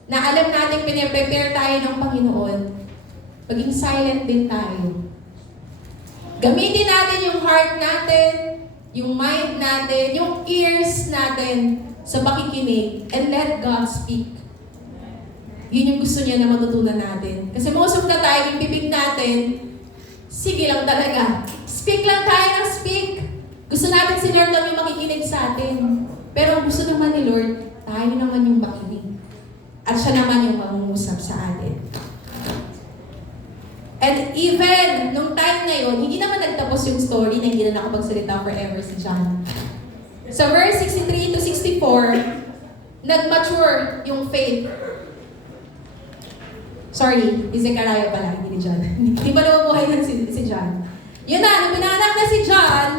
na alam natin piniprepare tayo ng Panginoon, maging silent din tayo. Gamitin natin yung heart natin, yung mind natin, yung ears natin sa pakikinig, and let God speak. Yun yung gusto niya na matutunan natin. Kasi most of the time, yung bibig natin, sige lang talaga. Speak lang tayo ng speak. Gusto natin si Lord lang yung makikinig sa atin. Pero ang gusto naman ni Lord, tayo naman yung makinig. At siya naman yung mangungusap sa atin. And even nung time na yun, hindi naman nagtapos yung story na hindi na nakapagsalita forever si John. Sa verse 63 to 64, nag-mature yung faith. Sorry, si Zechariah pala, hindi ni John. Hindi pa nabubuhay na si John. Yun na, nung pinanak na si John,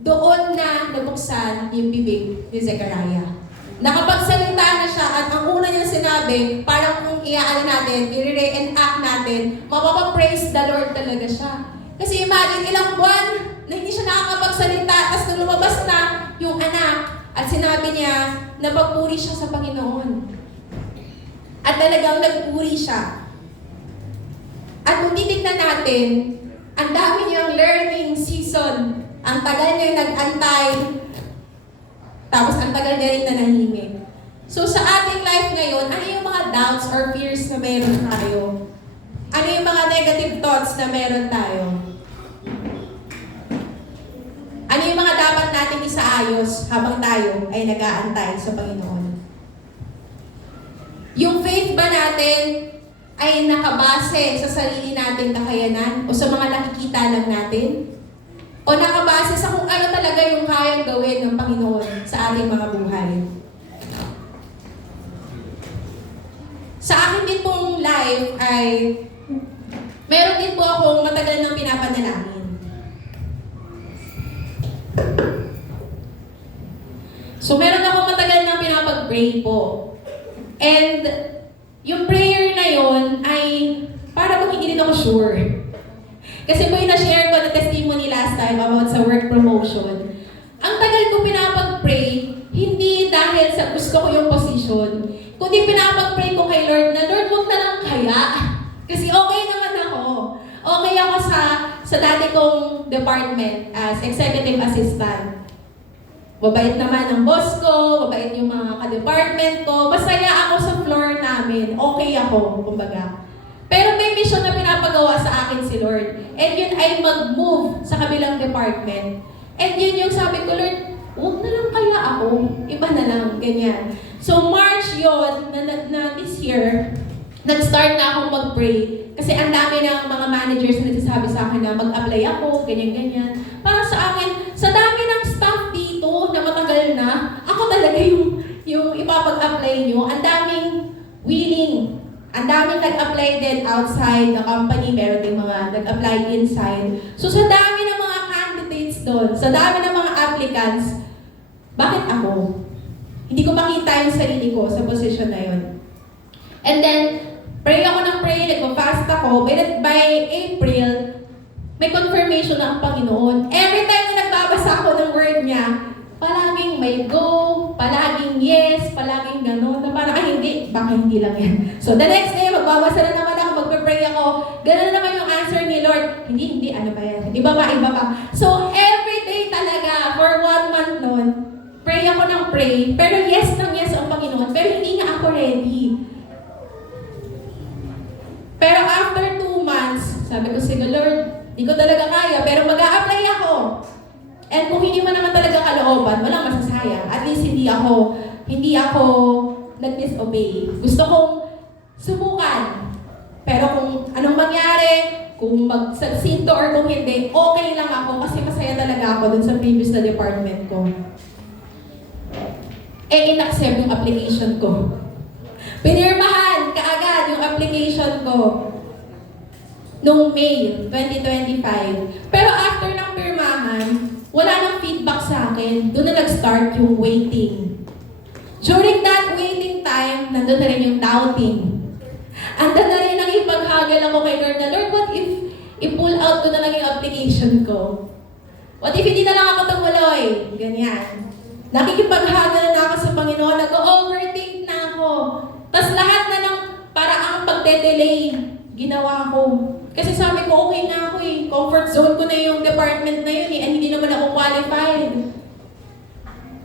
doon na nabuksan yung bibig ni Zechariah. Nakapagsalita na siya at ang una niyang sinabi, parang kung iaano natin, i-re-enact natin, mapapapraise the Lord talaga siya. Kasi imagine, ilang buwan na hindi siya nakakapagsalita, tapos nung lumabas na yung anak, at sinabi niya na magpuri siya sa Panginoon. At talagang nagpuri siya. At kung titignan natin, ang dami niyang learning season. Ang tagal niya nag-antay, tapos ang tagal niya rin nanahimik. So sa ating life ngayon, ano yung mga doubts or fears na meron tayo? Ano yung mga negative thoughts na meron tayo? Ano yung mga dapat nating isaayos habang tayo ay nag-aantay sa Panginoon? Yung faith ba natin ay nakabase sa sarili nating kakayanan o sa mga nakikita lang natin? O nakabase sa kung ano talaga yung kayang gawin ng Panginoon sa ating mga buhay? Sa akin din pong life ay meron din po akong matagal nang pinapanalangin. So meron ako matagal nang pinapag-pray po. And yung prayer na yon ay para bang hindi din ako sure. Kasi po yung na-share ko na testimony last time about sa work promotion. Ang tagal ko pinapag-pray, hindi dahil sa gusto ko yung position, kundi pinapag-pray ko kay Lord na, Lord, huwag na lang kaya. Kasi okay naman ako. Okay ako sa dati kong department as executive assistant. Mabait naman ang boss ko, mabait yung mga ka-department ko, masaya ako sa floor namin, okay ako, kumbaga. Pero may mission na pinapagawa sa akin si Lord. And yun ay mag-move sa kabilang department. And yun yung sabi ko, Lord, huwag na lang kaya ako, iba na lang, ganyan. So March yun, na this year, nag-start na akong mag-pray. Kasi ang dami ng mga managers na nagsasabi sa akin na mag-apply ako, ganyan-ganyan. Para sa akin, sa dami ng staff dito na matagal na, ako talaga yung ipapag-apply nyo. Ang daming willing. Ang daming nag-apply din outside the company. Meron din mga nag-apply inside. So sa dami ng mga candidates doon, sa dami ng mga applicants, bakit ako? Hindi ko makita yung sarili ko sa position na yun. And then, pray ako ng pray, nagpa-fast ako. By April, may confirmation na ang Panginoon. Every time na nagbabasa ako ng word niya, palaging may go, palaging yes, palaging gano'n. Na parang, hindi, baka hindi lang yan. So the next day, magbabasa na naman ako, magpe-pray ako. Gano'n naman yung answer ni Lord. Hindi, ano ba yan? Iba pa. So every day talaga, for 1 month noon, pray ako ng pray. Pero yes ang Panginoon. Pero hindi nga ako ready. Pero after 2 months, sabi ko, sige Lord, di ko talaga kaya, pero mag-a-apply ako. And kung hindi mo naman talaga kalooban, walang masasayang. At least hindi ako nag-disobey. Gusto kong subukan. Pero kung anong mangyari, kung mag-succeed to or kung hindi, okay lang ako kasi masaya talaga ako dun sa previous na department ko. In-accept yung application ko. Pinirmahan kaagad yung application ko noong May 2025. Pero after ng pirmahan, wala nang feedback sa akin. Doon na nag-start yung waiting. During that waiting time, time, nandun na rin yung doubting. Andun na rin ang ipaghagal ako kay Lord na, Lord, what if i-pull out ko na lang yung application ko? What if hindi na lang ako tumuloy? Ganyan. Nakikipaghagal na ako sa Panginoon, nag-overthink na ako. Tapos lahat na ng paraang pagde-delay, ginawa ko. Kasi sabi ko, okay na ako eh. Comfort zone ko na yung department na yun eh. And hindi naman ako qualified.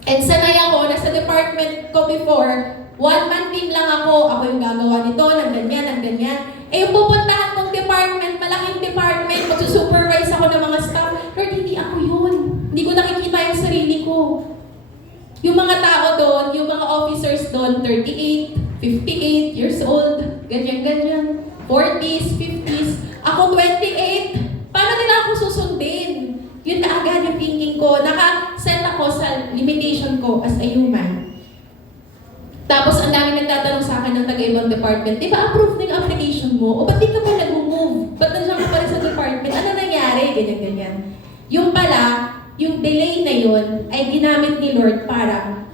And sanay ako, nasa department ko before, one-man team lang ako. Ako yung gagawa nito, ng ganyan, ng ganyan. Eh yung pupuntahan kong department, malaking department, magsusupervise ako ng mga staff. Lord, hindi ako yun. Hindi ko nakikita yung sarili ko. Yung mga tao doon, yung mga officers doon, 38, 58 years old, ganyan-ganyan, 40s, 50s. Ako 28. Paano nila ako susundin? Yun na agad yung thinking ko. Naka-set ako sa limitation ko as a human. Tapos ang dami nagtatanong sa akin ng taga-ibang department, di ba approve na yung application mo? O ba't di ka pa nag-move? Ba't nandiyan ka pa rin sa department? Ano nangyari? Ganyan-ganyan. Yung pala, yung delay na yun ay ginamit ni Lord para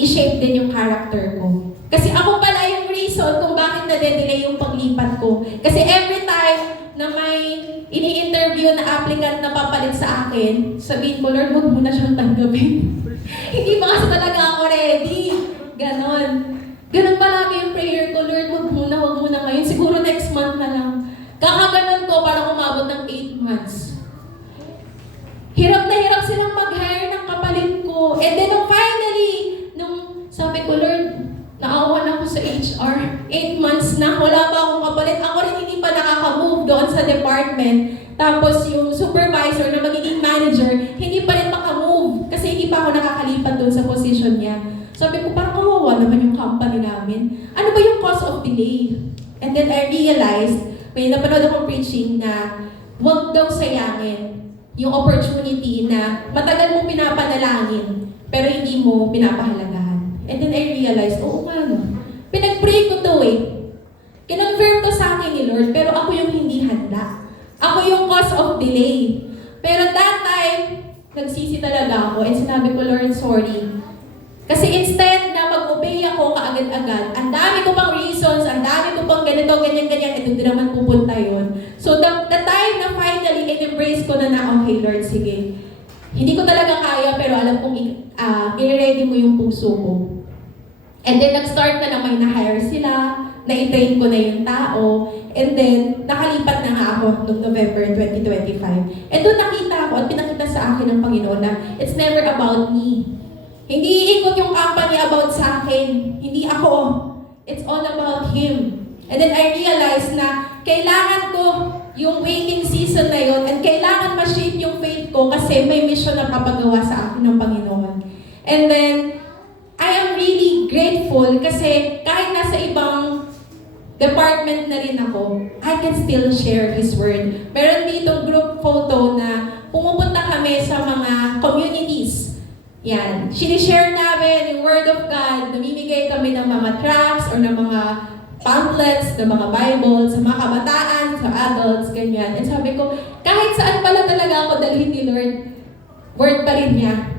i-shape din yung character ko. Kasi ako pala yung reason kung bakit na-delay yung paglipat ko. Kasi every time na may ini-interview na applicant na papalit sa akin, sabihin ko, Lord, huwag mo na siyang tanggapin. Hindi pa kasi talaga ako ready. Ganon. Ganon palagi yung prayer ko, Lord, huwag mo na ngayon. Siguro next month na lang. Kakaganon ko para umabot ng 8 months. Hirap na hirap silang mag-hire ng kapalit ko. And then finally, nung sabi ko, Lord, naawan ako sa HR. 8 months na, wala pa akong kapalit. Ako rin hindi pa nakaka-move doon sa department. Tapos yung supervisor na magiging manager, hindi pa rin maka-move. Kasi hindi pa ako nakakalipat doon sa position niya. Sabi ko, parang kawawa naman yung company namin. Ano ba yung cause of delay? And then I realized, may napanood akong preaching na huwag daw sayangin yung opportunity na matagal mo pinapanalangin, pero hindi mo pinapahalagahan. And then I realized, oo nga no. Pinag-pray ko to eh. Kinonfirm to sa akin ni Lord, pero ako yung hindi handa. Ako yung cause of delay. Pero that time, nagsisi talaga ako and sinabi ko, Lord, sorry. Kasi instead na mag-obey ako kaagad-agad, ang dami ko pang reasons, ang dami ko pang ganito, ganyan-ganyan, ito din naman pupunta yun. So the time na finally in-embrace ko na okay Lord, sige. Hindi ko talaga kaya, pero alam kong i-ready mo yung puso ko. And then nag-start na naman na-hire sila, na-train ko na yung tao, and then nakalipat na nga ako noong November 2025. And doon nakita ko at pinakita sa akin ng Panginoon na it's never about me. Hindi iikot yung company about sa akin. Hindi ako. It's all about Him. And then I realized na kailangan ko yung waiting season na yun and kailangan ma-shape yung faith ko kasi may mission na papagawa sa akin ng Panginoon. And then, I am really grateful kasi kahit nasa ibang department na rin ako, I can still share His Word. Meron ditong group photo na pumupunta kami sa mga communities. Yan. Sinishare namin yung Word of God. Namimigay kami ng mga tracts or ng mga pamphlets, ng mga Bible, sa mga kabataan, sa adults, ganyan. And sabi ko, kahit saan pala talaga ako dalhin ni Lord, Word pa rin niya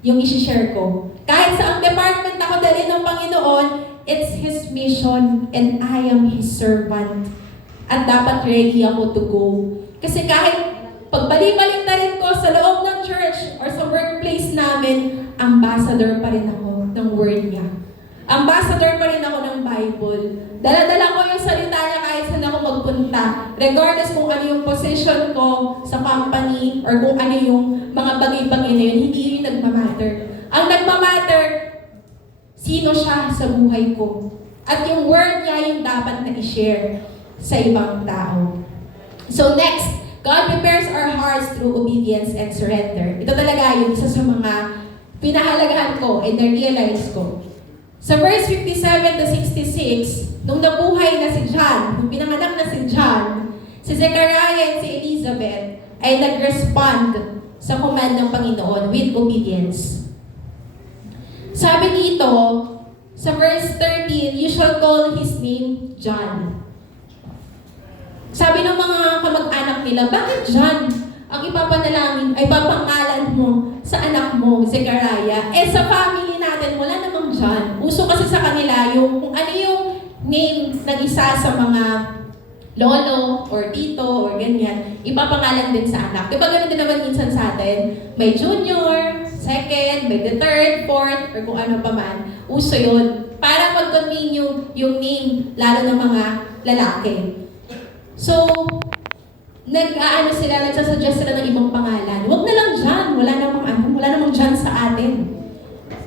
yung isishare ko. Kahit sa ang department ako dalhin ng Panginoon, it's His mission and I am His servant. At dapat ready ako to go. Kasi kahit pagbalik-balik na rin ko sa loob ng church or sa workplace namin, ambassador pa rin ako ng word niya. Ambassador pa rin ako ng Bible. Dala-dala ko yung salita niya kahit saan ako magpunta. Regardless kung ano yung position ko sa company or kung ano yung mga bagay-bagay na yun, hindi yun nagmamatter. Ang nagmamatter, sino siya sa buhay ko. At yung word niya yung dapat na i-share sa ibang tao. So next, God prepares our hearts through obedience and surrender. Ito talaga yung isa sa mga pinahalagahan ko and na-realize ko. Sa verse 57 to 66, nung nabuhay na si John, nung pinanganak na si John, si Zechariah and si Elizabeth ay nag-respond sa command ng Panginoon with obedience. Sabi dito, sa verse 13, you shall call his name John. Sabi ng mga kamag-anak nila, bakit John ang ipapanalangin ay papangalan mo sa anak mo, Zechariah? Eh sa family natin, wala namang John. uso kasi sa kanila yung kung ano yung name ng isa sa mga lolo or tito or ganyan, ipapangalan din sa anak. Diba ganun din naman minsan sa atin? May junior, second, may the third, fourth, or kung ano pa man. Uso yun. Para mag-convene yung name, lalo ng mga lalaki. So, nagsasuggest sila ng ibang pangalan. Huwag na lang John, wala namang John sa atin.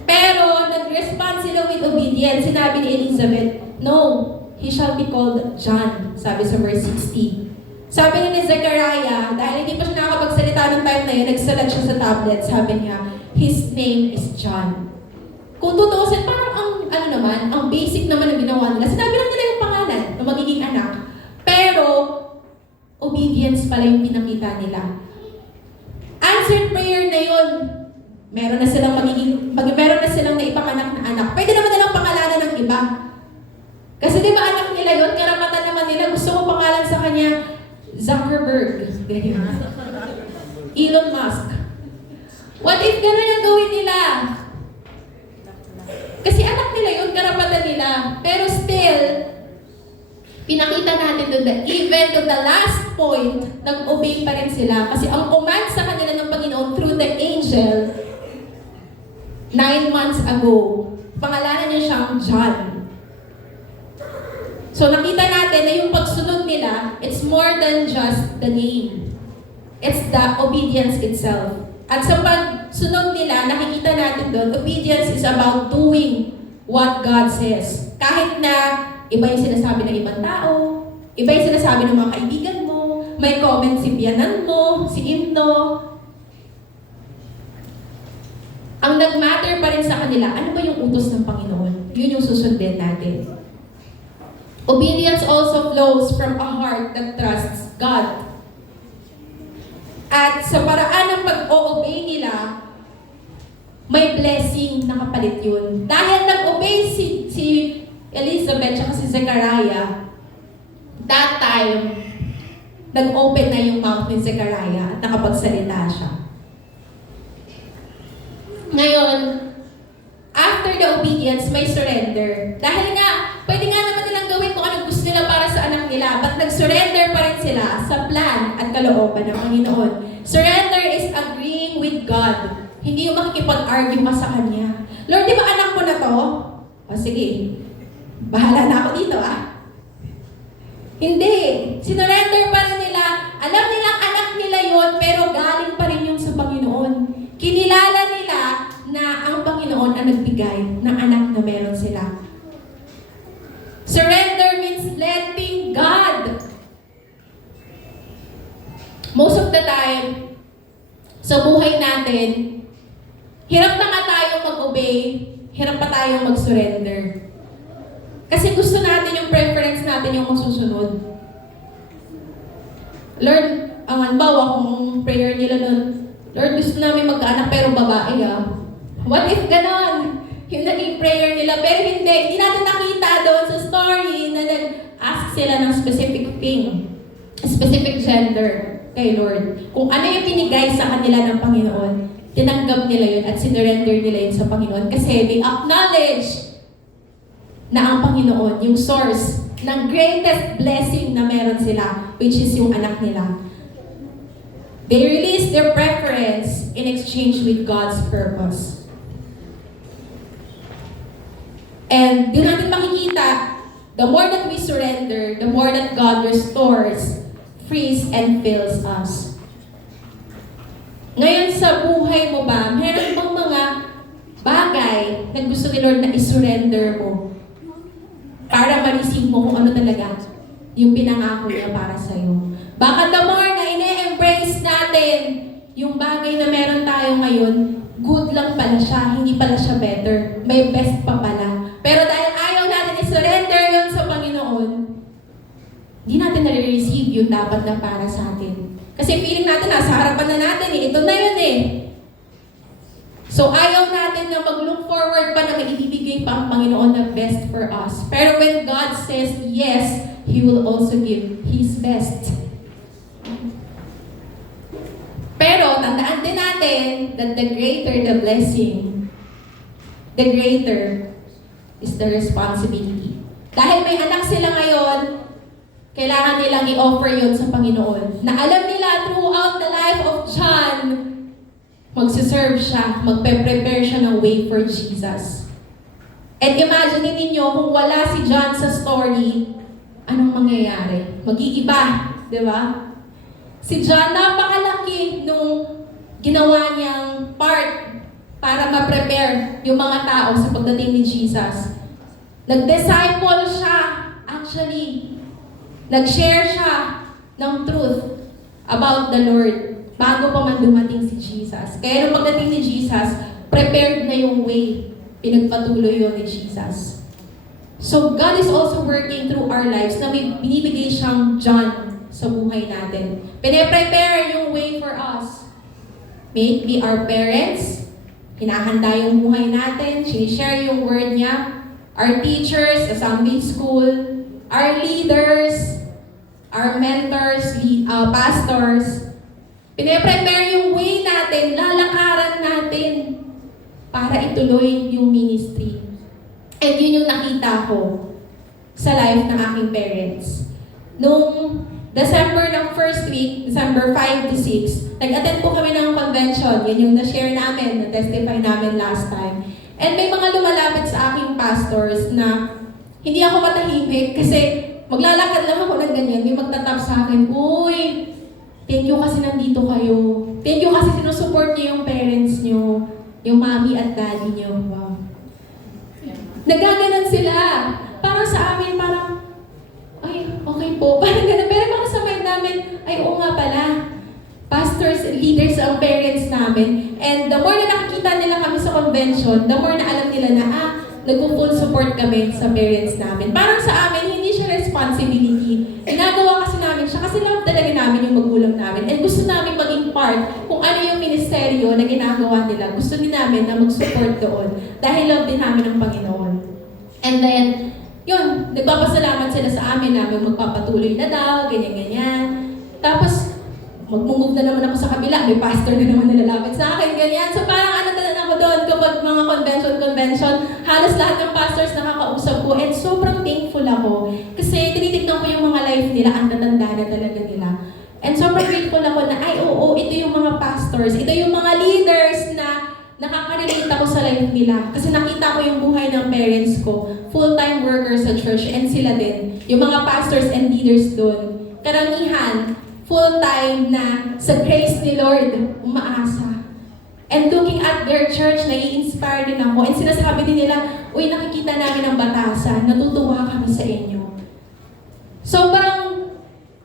Pero, nag-respond sila with obedience. Sinabi ni Elizabeth, no, he shall be called John, sabi sa verse 60. Sabi ni Zechariah, dahil hindi pa siya nakakapagsalita ng time na yun, nagsalat siya sa tablet, sabi niya, his name is John. Kung tutuusin, parang ang basic naman na ginawa nila. Sinabi lang nila yung pangalan na magiging anak. Pero, obedience pala yung pinakita nila. Answered prayer na yun. Meron na silang naipanganak na anak. Pwede naman nilang pangalanan ng iba. Kasi di ba anak nila yun, karapatan naman nila, gusto ko pangalan sa kanya, Zuckerberg. Ganyan. Elon Musk. What if gano'n yung gawin nila? Kasi anak nila yun, karapatan nila. Pero still, pinakita natin doon that even to the last point, nag-obey pa rin sila. Kasi ang command sa kanila ng Panginoon through the angel, 9 months ago, pangalanan niya siyang John. So nakita natin na yung pagsunod nila, it's more than just the name. It's the obedience itself. At sa pagsunod nila, nakikita natin doon, obedience is about doing what God says. Kahit na iba yung sinasabi ng ibang tao, iba yung sinasabi ng mga kaibigan mo, may comment si Pianan mo, si Imno. Ang nag-matter pa rin sa kanila, ano ba yung utos ng Panginoon? Yun yung susundin natin. Obedience also flows from a heart that trusts God. At sa paraan ng pag-o-obey nila, may blessing na kapalit yun. Dahil nag-obey si Elizabeth at si Zechariah, that time, nag-open na yung mouth ni Zechariah at nakapagsalita siya. Ngayon, after the obedience, may surrender. Dahil nga, pwede nga naman nilang gawin kung anong gusto nila para sa anak nila, but nag-surrender pa rin sila sa plan at kalooban ng Panginoon. Surrender is agreeing with God. Hindi yung makikipag-argue pa sa Kanya. Lord, di ba anak ko na to? O sige, bahala na ako dito Hindi. Sinurrender pa rin nila. Alam nilang anak nila yon, pero galing pa rin yun sa Panginoon. Kinilala nila na ang Panginoon ang nagbigay ng anak na meron sila. Surrender means letting God. Most of the time, sa buhay natin, hirap na nga tayong mag-obey, hirap pa tayong mag-surrender. Kasi gusto natin yung preference natin yung masusunod. Lord, ang halimbawa kung prayer nila nun, Lord, gusto namin magkaanak pero babae What if ganon? Yung naging prayer nila, pero hindi natin nakita doon sa story na nag-ask sila ng specific thing, specific gender kay Lord. Kung ano yung binigay sa kanila ng Panginoon, tinanggap nila yun at sinurrender nila yun sa Panginoon kasi they acknowledge na ang Panginoon, yung source ng greatest blessing na meron sila, which is yung anak nila. They release their preference in exchange with God's purpose. And di natin makikita, the more that we surrender, the more that God restores, frees, and fills us. Ngayon sa buhay mo ba, meron bang mga bagay na gusto ni Lord na isurrender mo para ma-receive mo kung ano talaga yung pinangako niya para sa'yo? Baka the more na ine-embrace natin yung bagay na meron tayo ngayon, good lang pala siya, hindi pala siya better. May best pa pala. Pero dahil ayaw natin i-surrender yun sa Panginoon, hindi natin na-receive yung dapat na para sa atin. Kasi feeling natin, nasa harapan na natin ito na yun So ayaw natin na mag-look forward pa na may ibibigay pa ang Panginoon na best for us. Pero when God says yes, He will also give His best. Pero tandaan din natin that the greater the blessing, the greater is the responsibility. Dahil may anak sila ngayon, kailangan nilang i-offer yun sa Panginoon. Na alam nila throughout the life of John, magsiserve siya, magpe-prepare siya ng way for Jesus. And imagine ninyo, kung wala si John sa story, anong mangyayari? Mag-iiba, di ba? Si John, napakalaki nung ginawa niyang part para ma-prepare yung mga tao sa pagdating ni Jesus. Nag-disciple siya, actually. Nag-share siya ng truth about the Lord bago pa man dumating si Jesus. Kaya nung pagdating ni Jesus, prepared na yung way. Pinagpatuloy yun ni Jesus. So God is also working through our lives na may binibigay siyang John sa buhay natin. Pine-prepare yung way for us. May it be our parents, hinahanda yung buhay natin, sinishare yung word niya, our teachers sa Sunday school, our leaders, our mentors, pastors. Pine-prepare yung way natin, lalakaran natin para ituloy yung ministry. And yun yung nakita ko sa life ng aking parents. Nung December ng first week, December 5 to 6, nag-attend po kami ng convention. Yan yung na-share namin, na-testify namin last time. And may mga lumalapit sa aking pastors na hindi ako matahimik kasi maglalakad lang ako ng ganyan. May magtatap sa akin, "Uy, thank you kasi nandito kayo. Thank you kasi sinusupport niyo yung parents niyo, yung mommy at daddy niyo." Wow. Nagaganon sila. Parang sa amin, parang, "Ay, okay po." Parang ganun. Pero baka sa mind namin, ay, oo nga pala. Pastors, leaders ang parents namin. And the more na nakikita nila kami sa convention, the more na alam nila na, nag-full support kami sa parents namin. Parang sa amin, hindi siya responsibility. Ginagawa kasi namin siya kasi love talaga namin yung magulang namin. And gusto namin maging part kung ano yung ministeryo na ginagawa nila. Gusto din namin na mag-support doon. Dahil love din namin ng Panginoon. And then, yun, nagpapasalamat sila sa amin namin magpapatuloy na daw, ganyan-ganyan. Tapos, mag-move na naman ako sa kabila, may pastor na naman nalalapit sa akin, ganyan. So parang ano na ako doon kapag mga convention, halos lahat ng pastors nakakausap ko and sobrang thankful ako. Kasi tinitignan ko yung mga life nila, ang tatanda na talaga nila. And sobrang grateful ako na, ay oo, ito yung mga pastors, ito yung mga leaders na nakaka-relate ako sa life nila. Kasi nakita ko yung buhay ng parents ko, full-time workers sa church, and sila din. Yung mga pastors and leaders doon, karamihan, full-time na sa grace ni Lord, umaasa. And looking at their church, nai-inspire din ako. And sinasabi din nila, "Uy, nakikita namin ang batasan, natutuwa kami sa inyo." So parang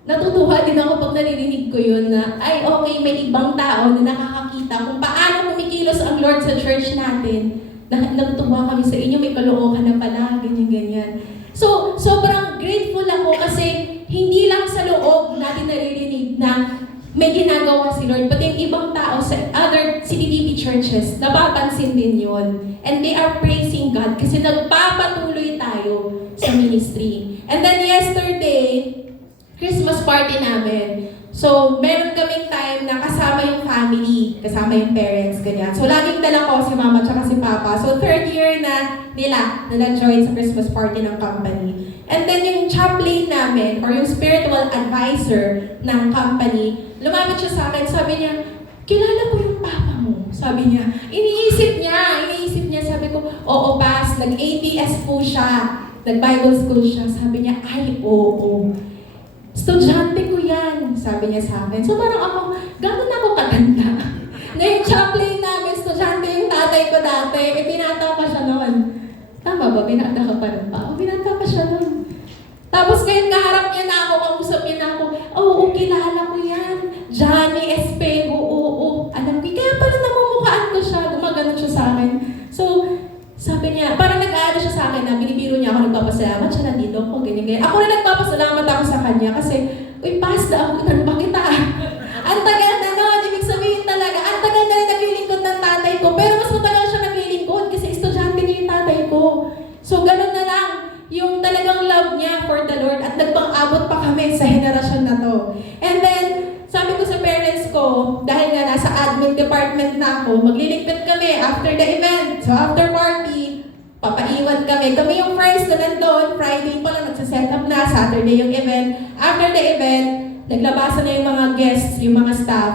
natutuwa din ako pag naririnig ko yun na, ay okay, may ibang tao na nakakakita kung paano kumikilos ang Lord sa church natin. Natutuwa kami sa inyo, may kaloohan na pala, ganyan-ganyan. So, sobrang grateful ako kasi hindi lang sa loob natin naririnig na may ginagawa si Lord, pati yung ibang tao sa other CTTV churches, napapansin din yun. And they are praising God kasi nagpapatuloy tayo sa ministry. And then yesterday, Christmas party namin. So, meron kaming time na kasama yung family, kasama yung parents, ganyan. So, laging dala ko si mama at si papa. So, third year na nila na nag-join sa Christmas party ng company. And then, yung chaplain namin, or yung spiritual advisor ng company, lumapit siya sa akin, sabi niya, "Kilala ko yung papa mo." Sabi niya, iniisip niya, sabi ko, "Oo, Pas, nag-ATS po siya, nag-Bible school siya." Sabi niya, "Ay, oo. Estudyante ko yan," sabi niya sa akin. So parang ako, gano'n ako katanda. Na yung chaplain namin, estudyante yung tatay ko dati, binata pa siya noon. Tama ba? Binata ka pa rin pa? Binata pa siya noon. Tapos ngayon kaharap niya na ako, kausap niya na ako, "Oo, kilala ko yan. Johnny Espego, oo. Alam ko, kaya pala namumukhaan ko siya." Gumagano siya sa akin. So, sabi niya, parang nag-aano siya sa akin na binibiro niya ako, nagpapasalamat siya, nandito ako, ganyan-ganyan. Ako na nagpapasalamat ako sa kanya kasi, "Uy, Pas, naabutan pa kita." Ang tagal na noon, ibig sabihin talaga, ang tagal na rin naglilingkod ng tatay ko, pero mas matagal siya naglilingkod kasi estudyante niya yung tatay ko. So, ganun na lang yung talagang love niya for the Lord at nagpang-abot pa kami sa henerasyon na to. And then, sabi ko sa parents ko, dahil nga nasa admin department na ako, magliligpit kami after the event. So after party, papaiyak naiwan kami. Kami yung first na nandun, Friday pa lang nagsaset up na, Saturday yung event. After the event, naglabasan na yung mga guests, yung mga staff.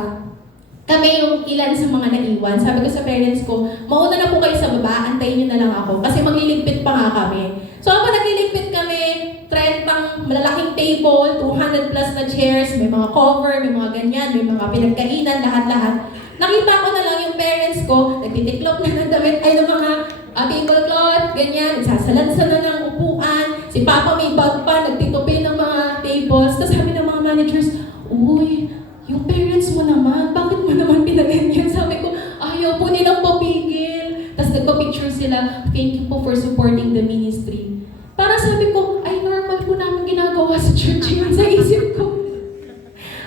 Kami yung ilan sa mga naiwan. Sabi ko sa parents ko, mauna na po kayo sa baba, antayin nyo na lang ako. Kasi magliligpit pa nga kami. So ako nagliligpit kami, trend pang malalaking table, 200 plus na chairs, may mga cover, may mga ganyan, may mga pinagkainan, lahat-lahat. Nakita ko na lang yung parents ko, nagtitiklop na ng damit, ay ng mga tablecloth, ganyan, nagsasalansan na ng upuan. Si Papa may bag pa, nagtitupi ng mga tables. Tapos sabi ng mga managers, uy, yung parents mo naman, bakit mo naman pinaganyan? Sabi ko, ayaw po nilang papigil. Tapos nagpa-picture sila, thank you po for supporting the ministry. Para sabi ko, ay normal po namin ginagawa sa church yun sa isip ko.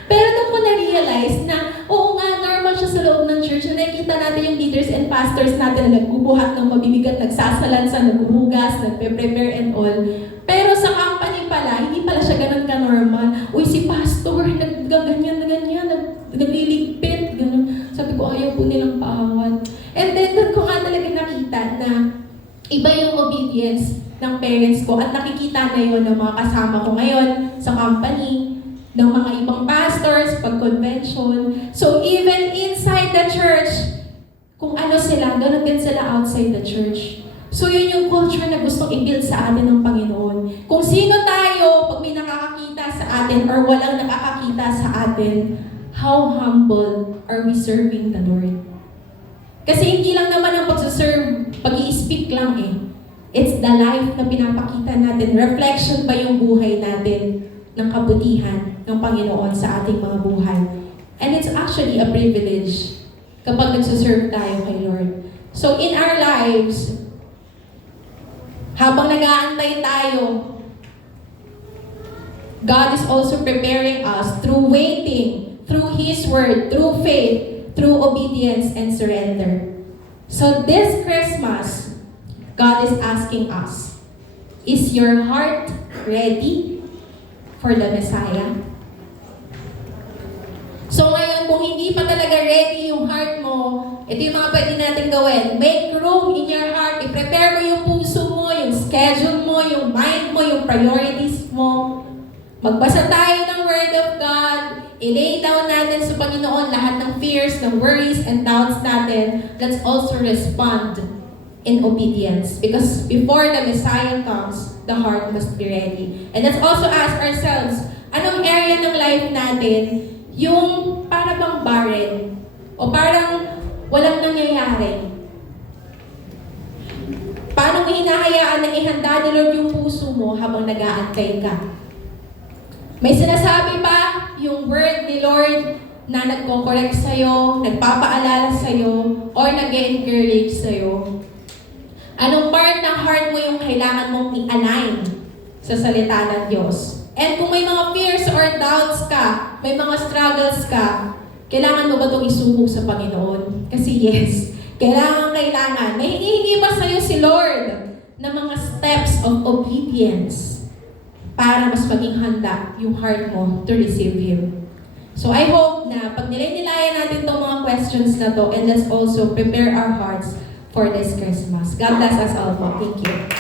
Pero doon ko na-realize na, oo nga, normal siya sa loob ng church. Na nakikita natin yung leaders and pastors natin na nagbubuhat ng mabibigat, nagsasalansan, naghuhugas, nagpe-prepare and all. Pero sa company pala, hindi pala siya ganun ka-normal. Uy, si pastor, nagganyan na ganyan, nagliligpit, ganun. Sabi ko, ayaw po nilang paawat. And then, doon ko nga talaga nakita na iba yung obedience ng parents ko at nakikita na yun ng mga kasama ko ngayon sa company, ng mga ibang pastors, pag-convention. So even inside the church, kung ano sila, ganun din sila outside the church. So yun yung culture na gusto i-build sa atin ng Panginoon. Kung sino tayo, pag may nakakakita sa atin or walang nakakakita sa atin, how humble are we serving the Lord? Kasi hindi lang naman ang pag-serve, pag-i-speak lang eh. It's the life na pinapakita natin. Reflection ba yung buhay natin ng kabutihan ng Panginoon sa ating mga buhay. And it's actually a privilege kapag nagsuserve tayo kay Lord. So in our lives, habang nag-aantay tayo, God is also preparing us through waiting, through His Word, through faith, through obedience and surrender. So this Christmas, God is asking us, is your heart ready for the Messiah? So ngayon, kung hindi pa talaga ready yung heart mo, ito yung mga pwede natin gawin. Make room in your heart. I-prepare mo yung puso mo, yung schedule mo, yung mind mo, yung priorities mo. Magbasa tayo ng Word of God. I-lay down natin sa Panginoon lahat ng fears, ng worries, and doubts natin. Let's also respond in obedience. Because before the Messiah comes, the heart must be ready. And let's also ask ourselves, anong area ng life natin yung para bang barren o parang walang nangyayari? Paano mo hinahayaan na ihanda ni Lord yung puso mo habang nag-aantay ka? May sinasabi pa yung word ni Lord na nagko-correct sa'yo, nagpapaalala sa'yo, or nag-encourage sa'yo. Anong part ng heart mo yung kailangan mong i-align sa salita ng Diyos? And kung may mga fears or doubts ka, may mga struggles ka, kailangan mo ba itong isuko sa Panginoon? Kasi yes, kailangan. May hinihingi ba sa'yo si Lord na mga steps of obedience para mas maging handa yung heart mo to receive Him? So I hope na pag nilay-nilayan natin itong mga questions na to, and let's also prepare our hearts for this Christmas. God bless us all po. Thank you.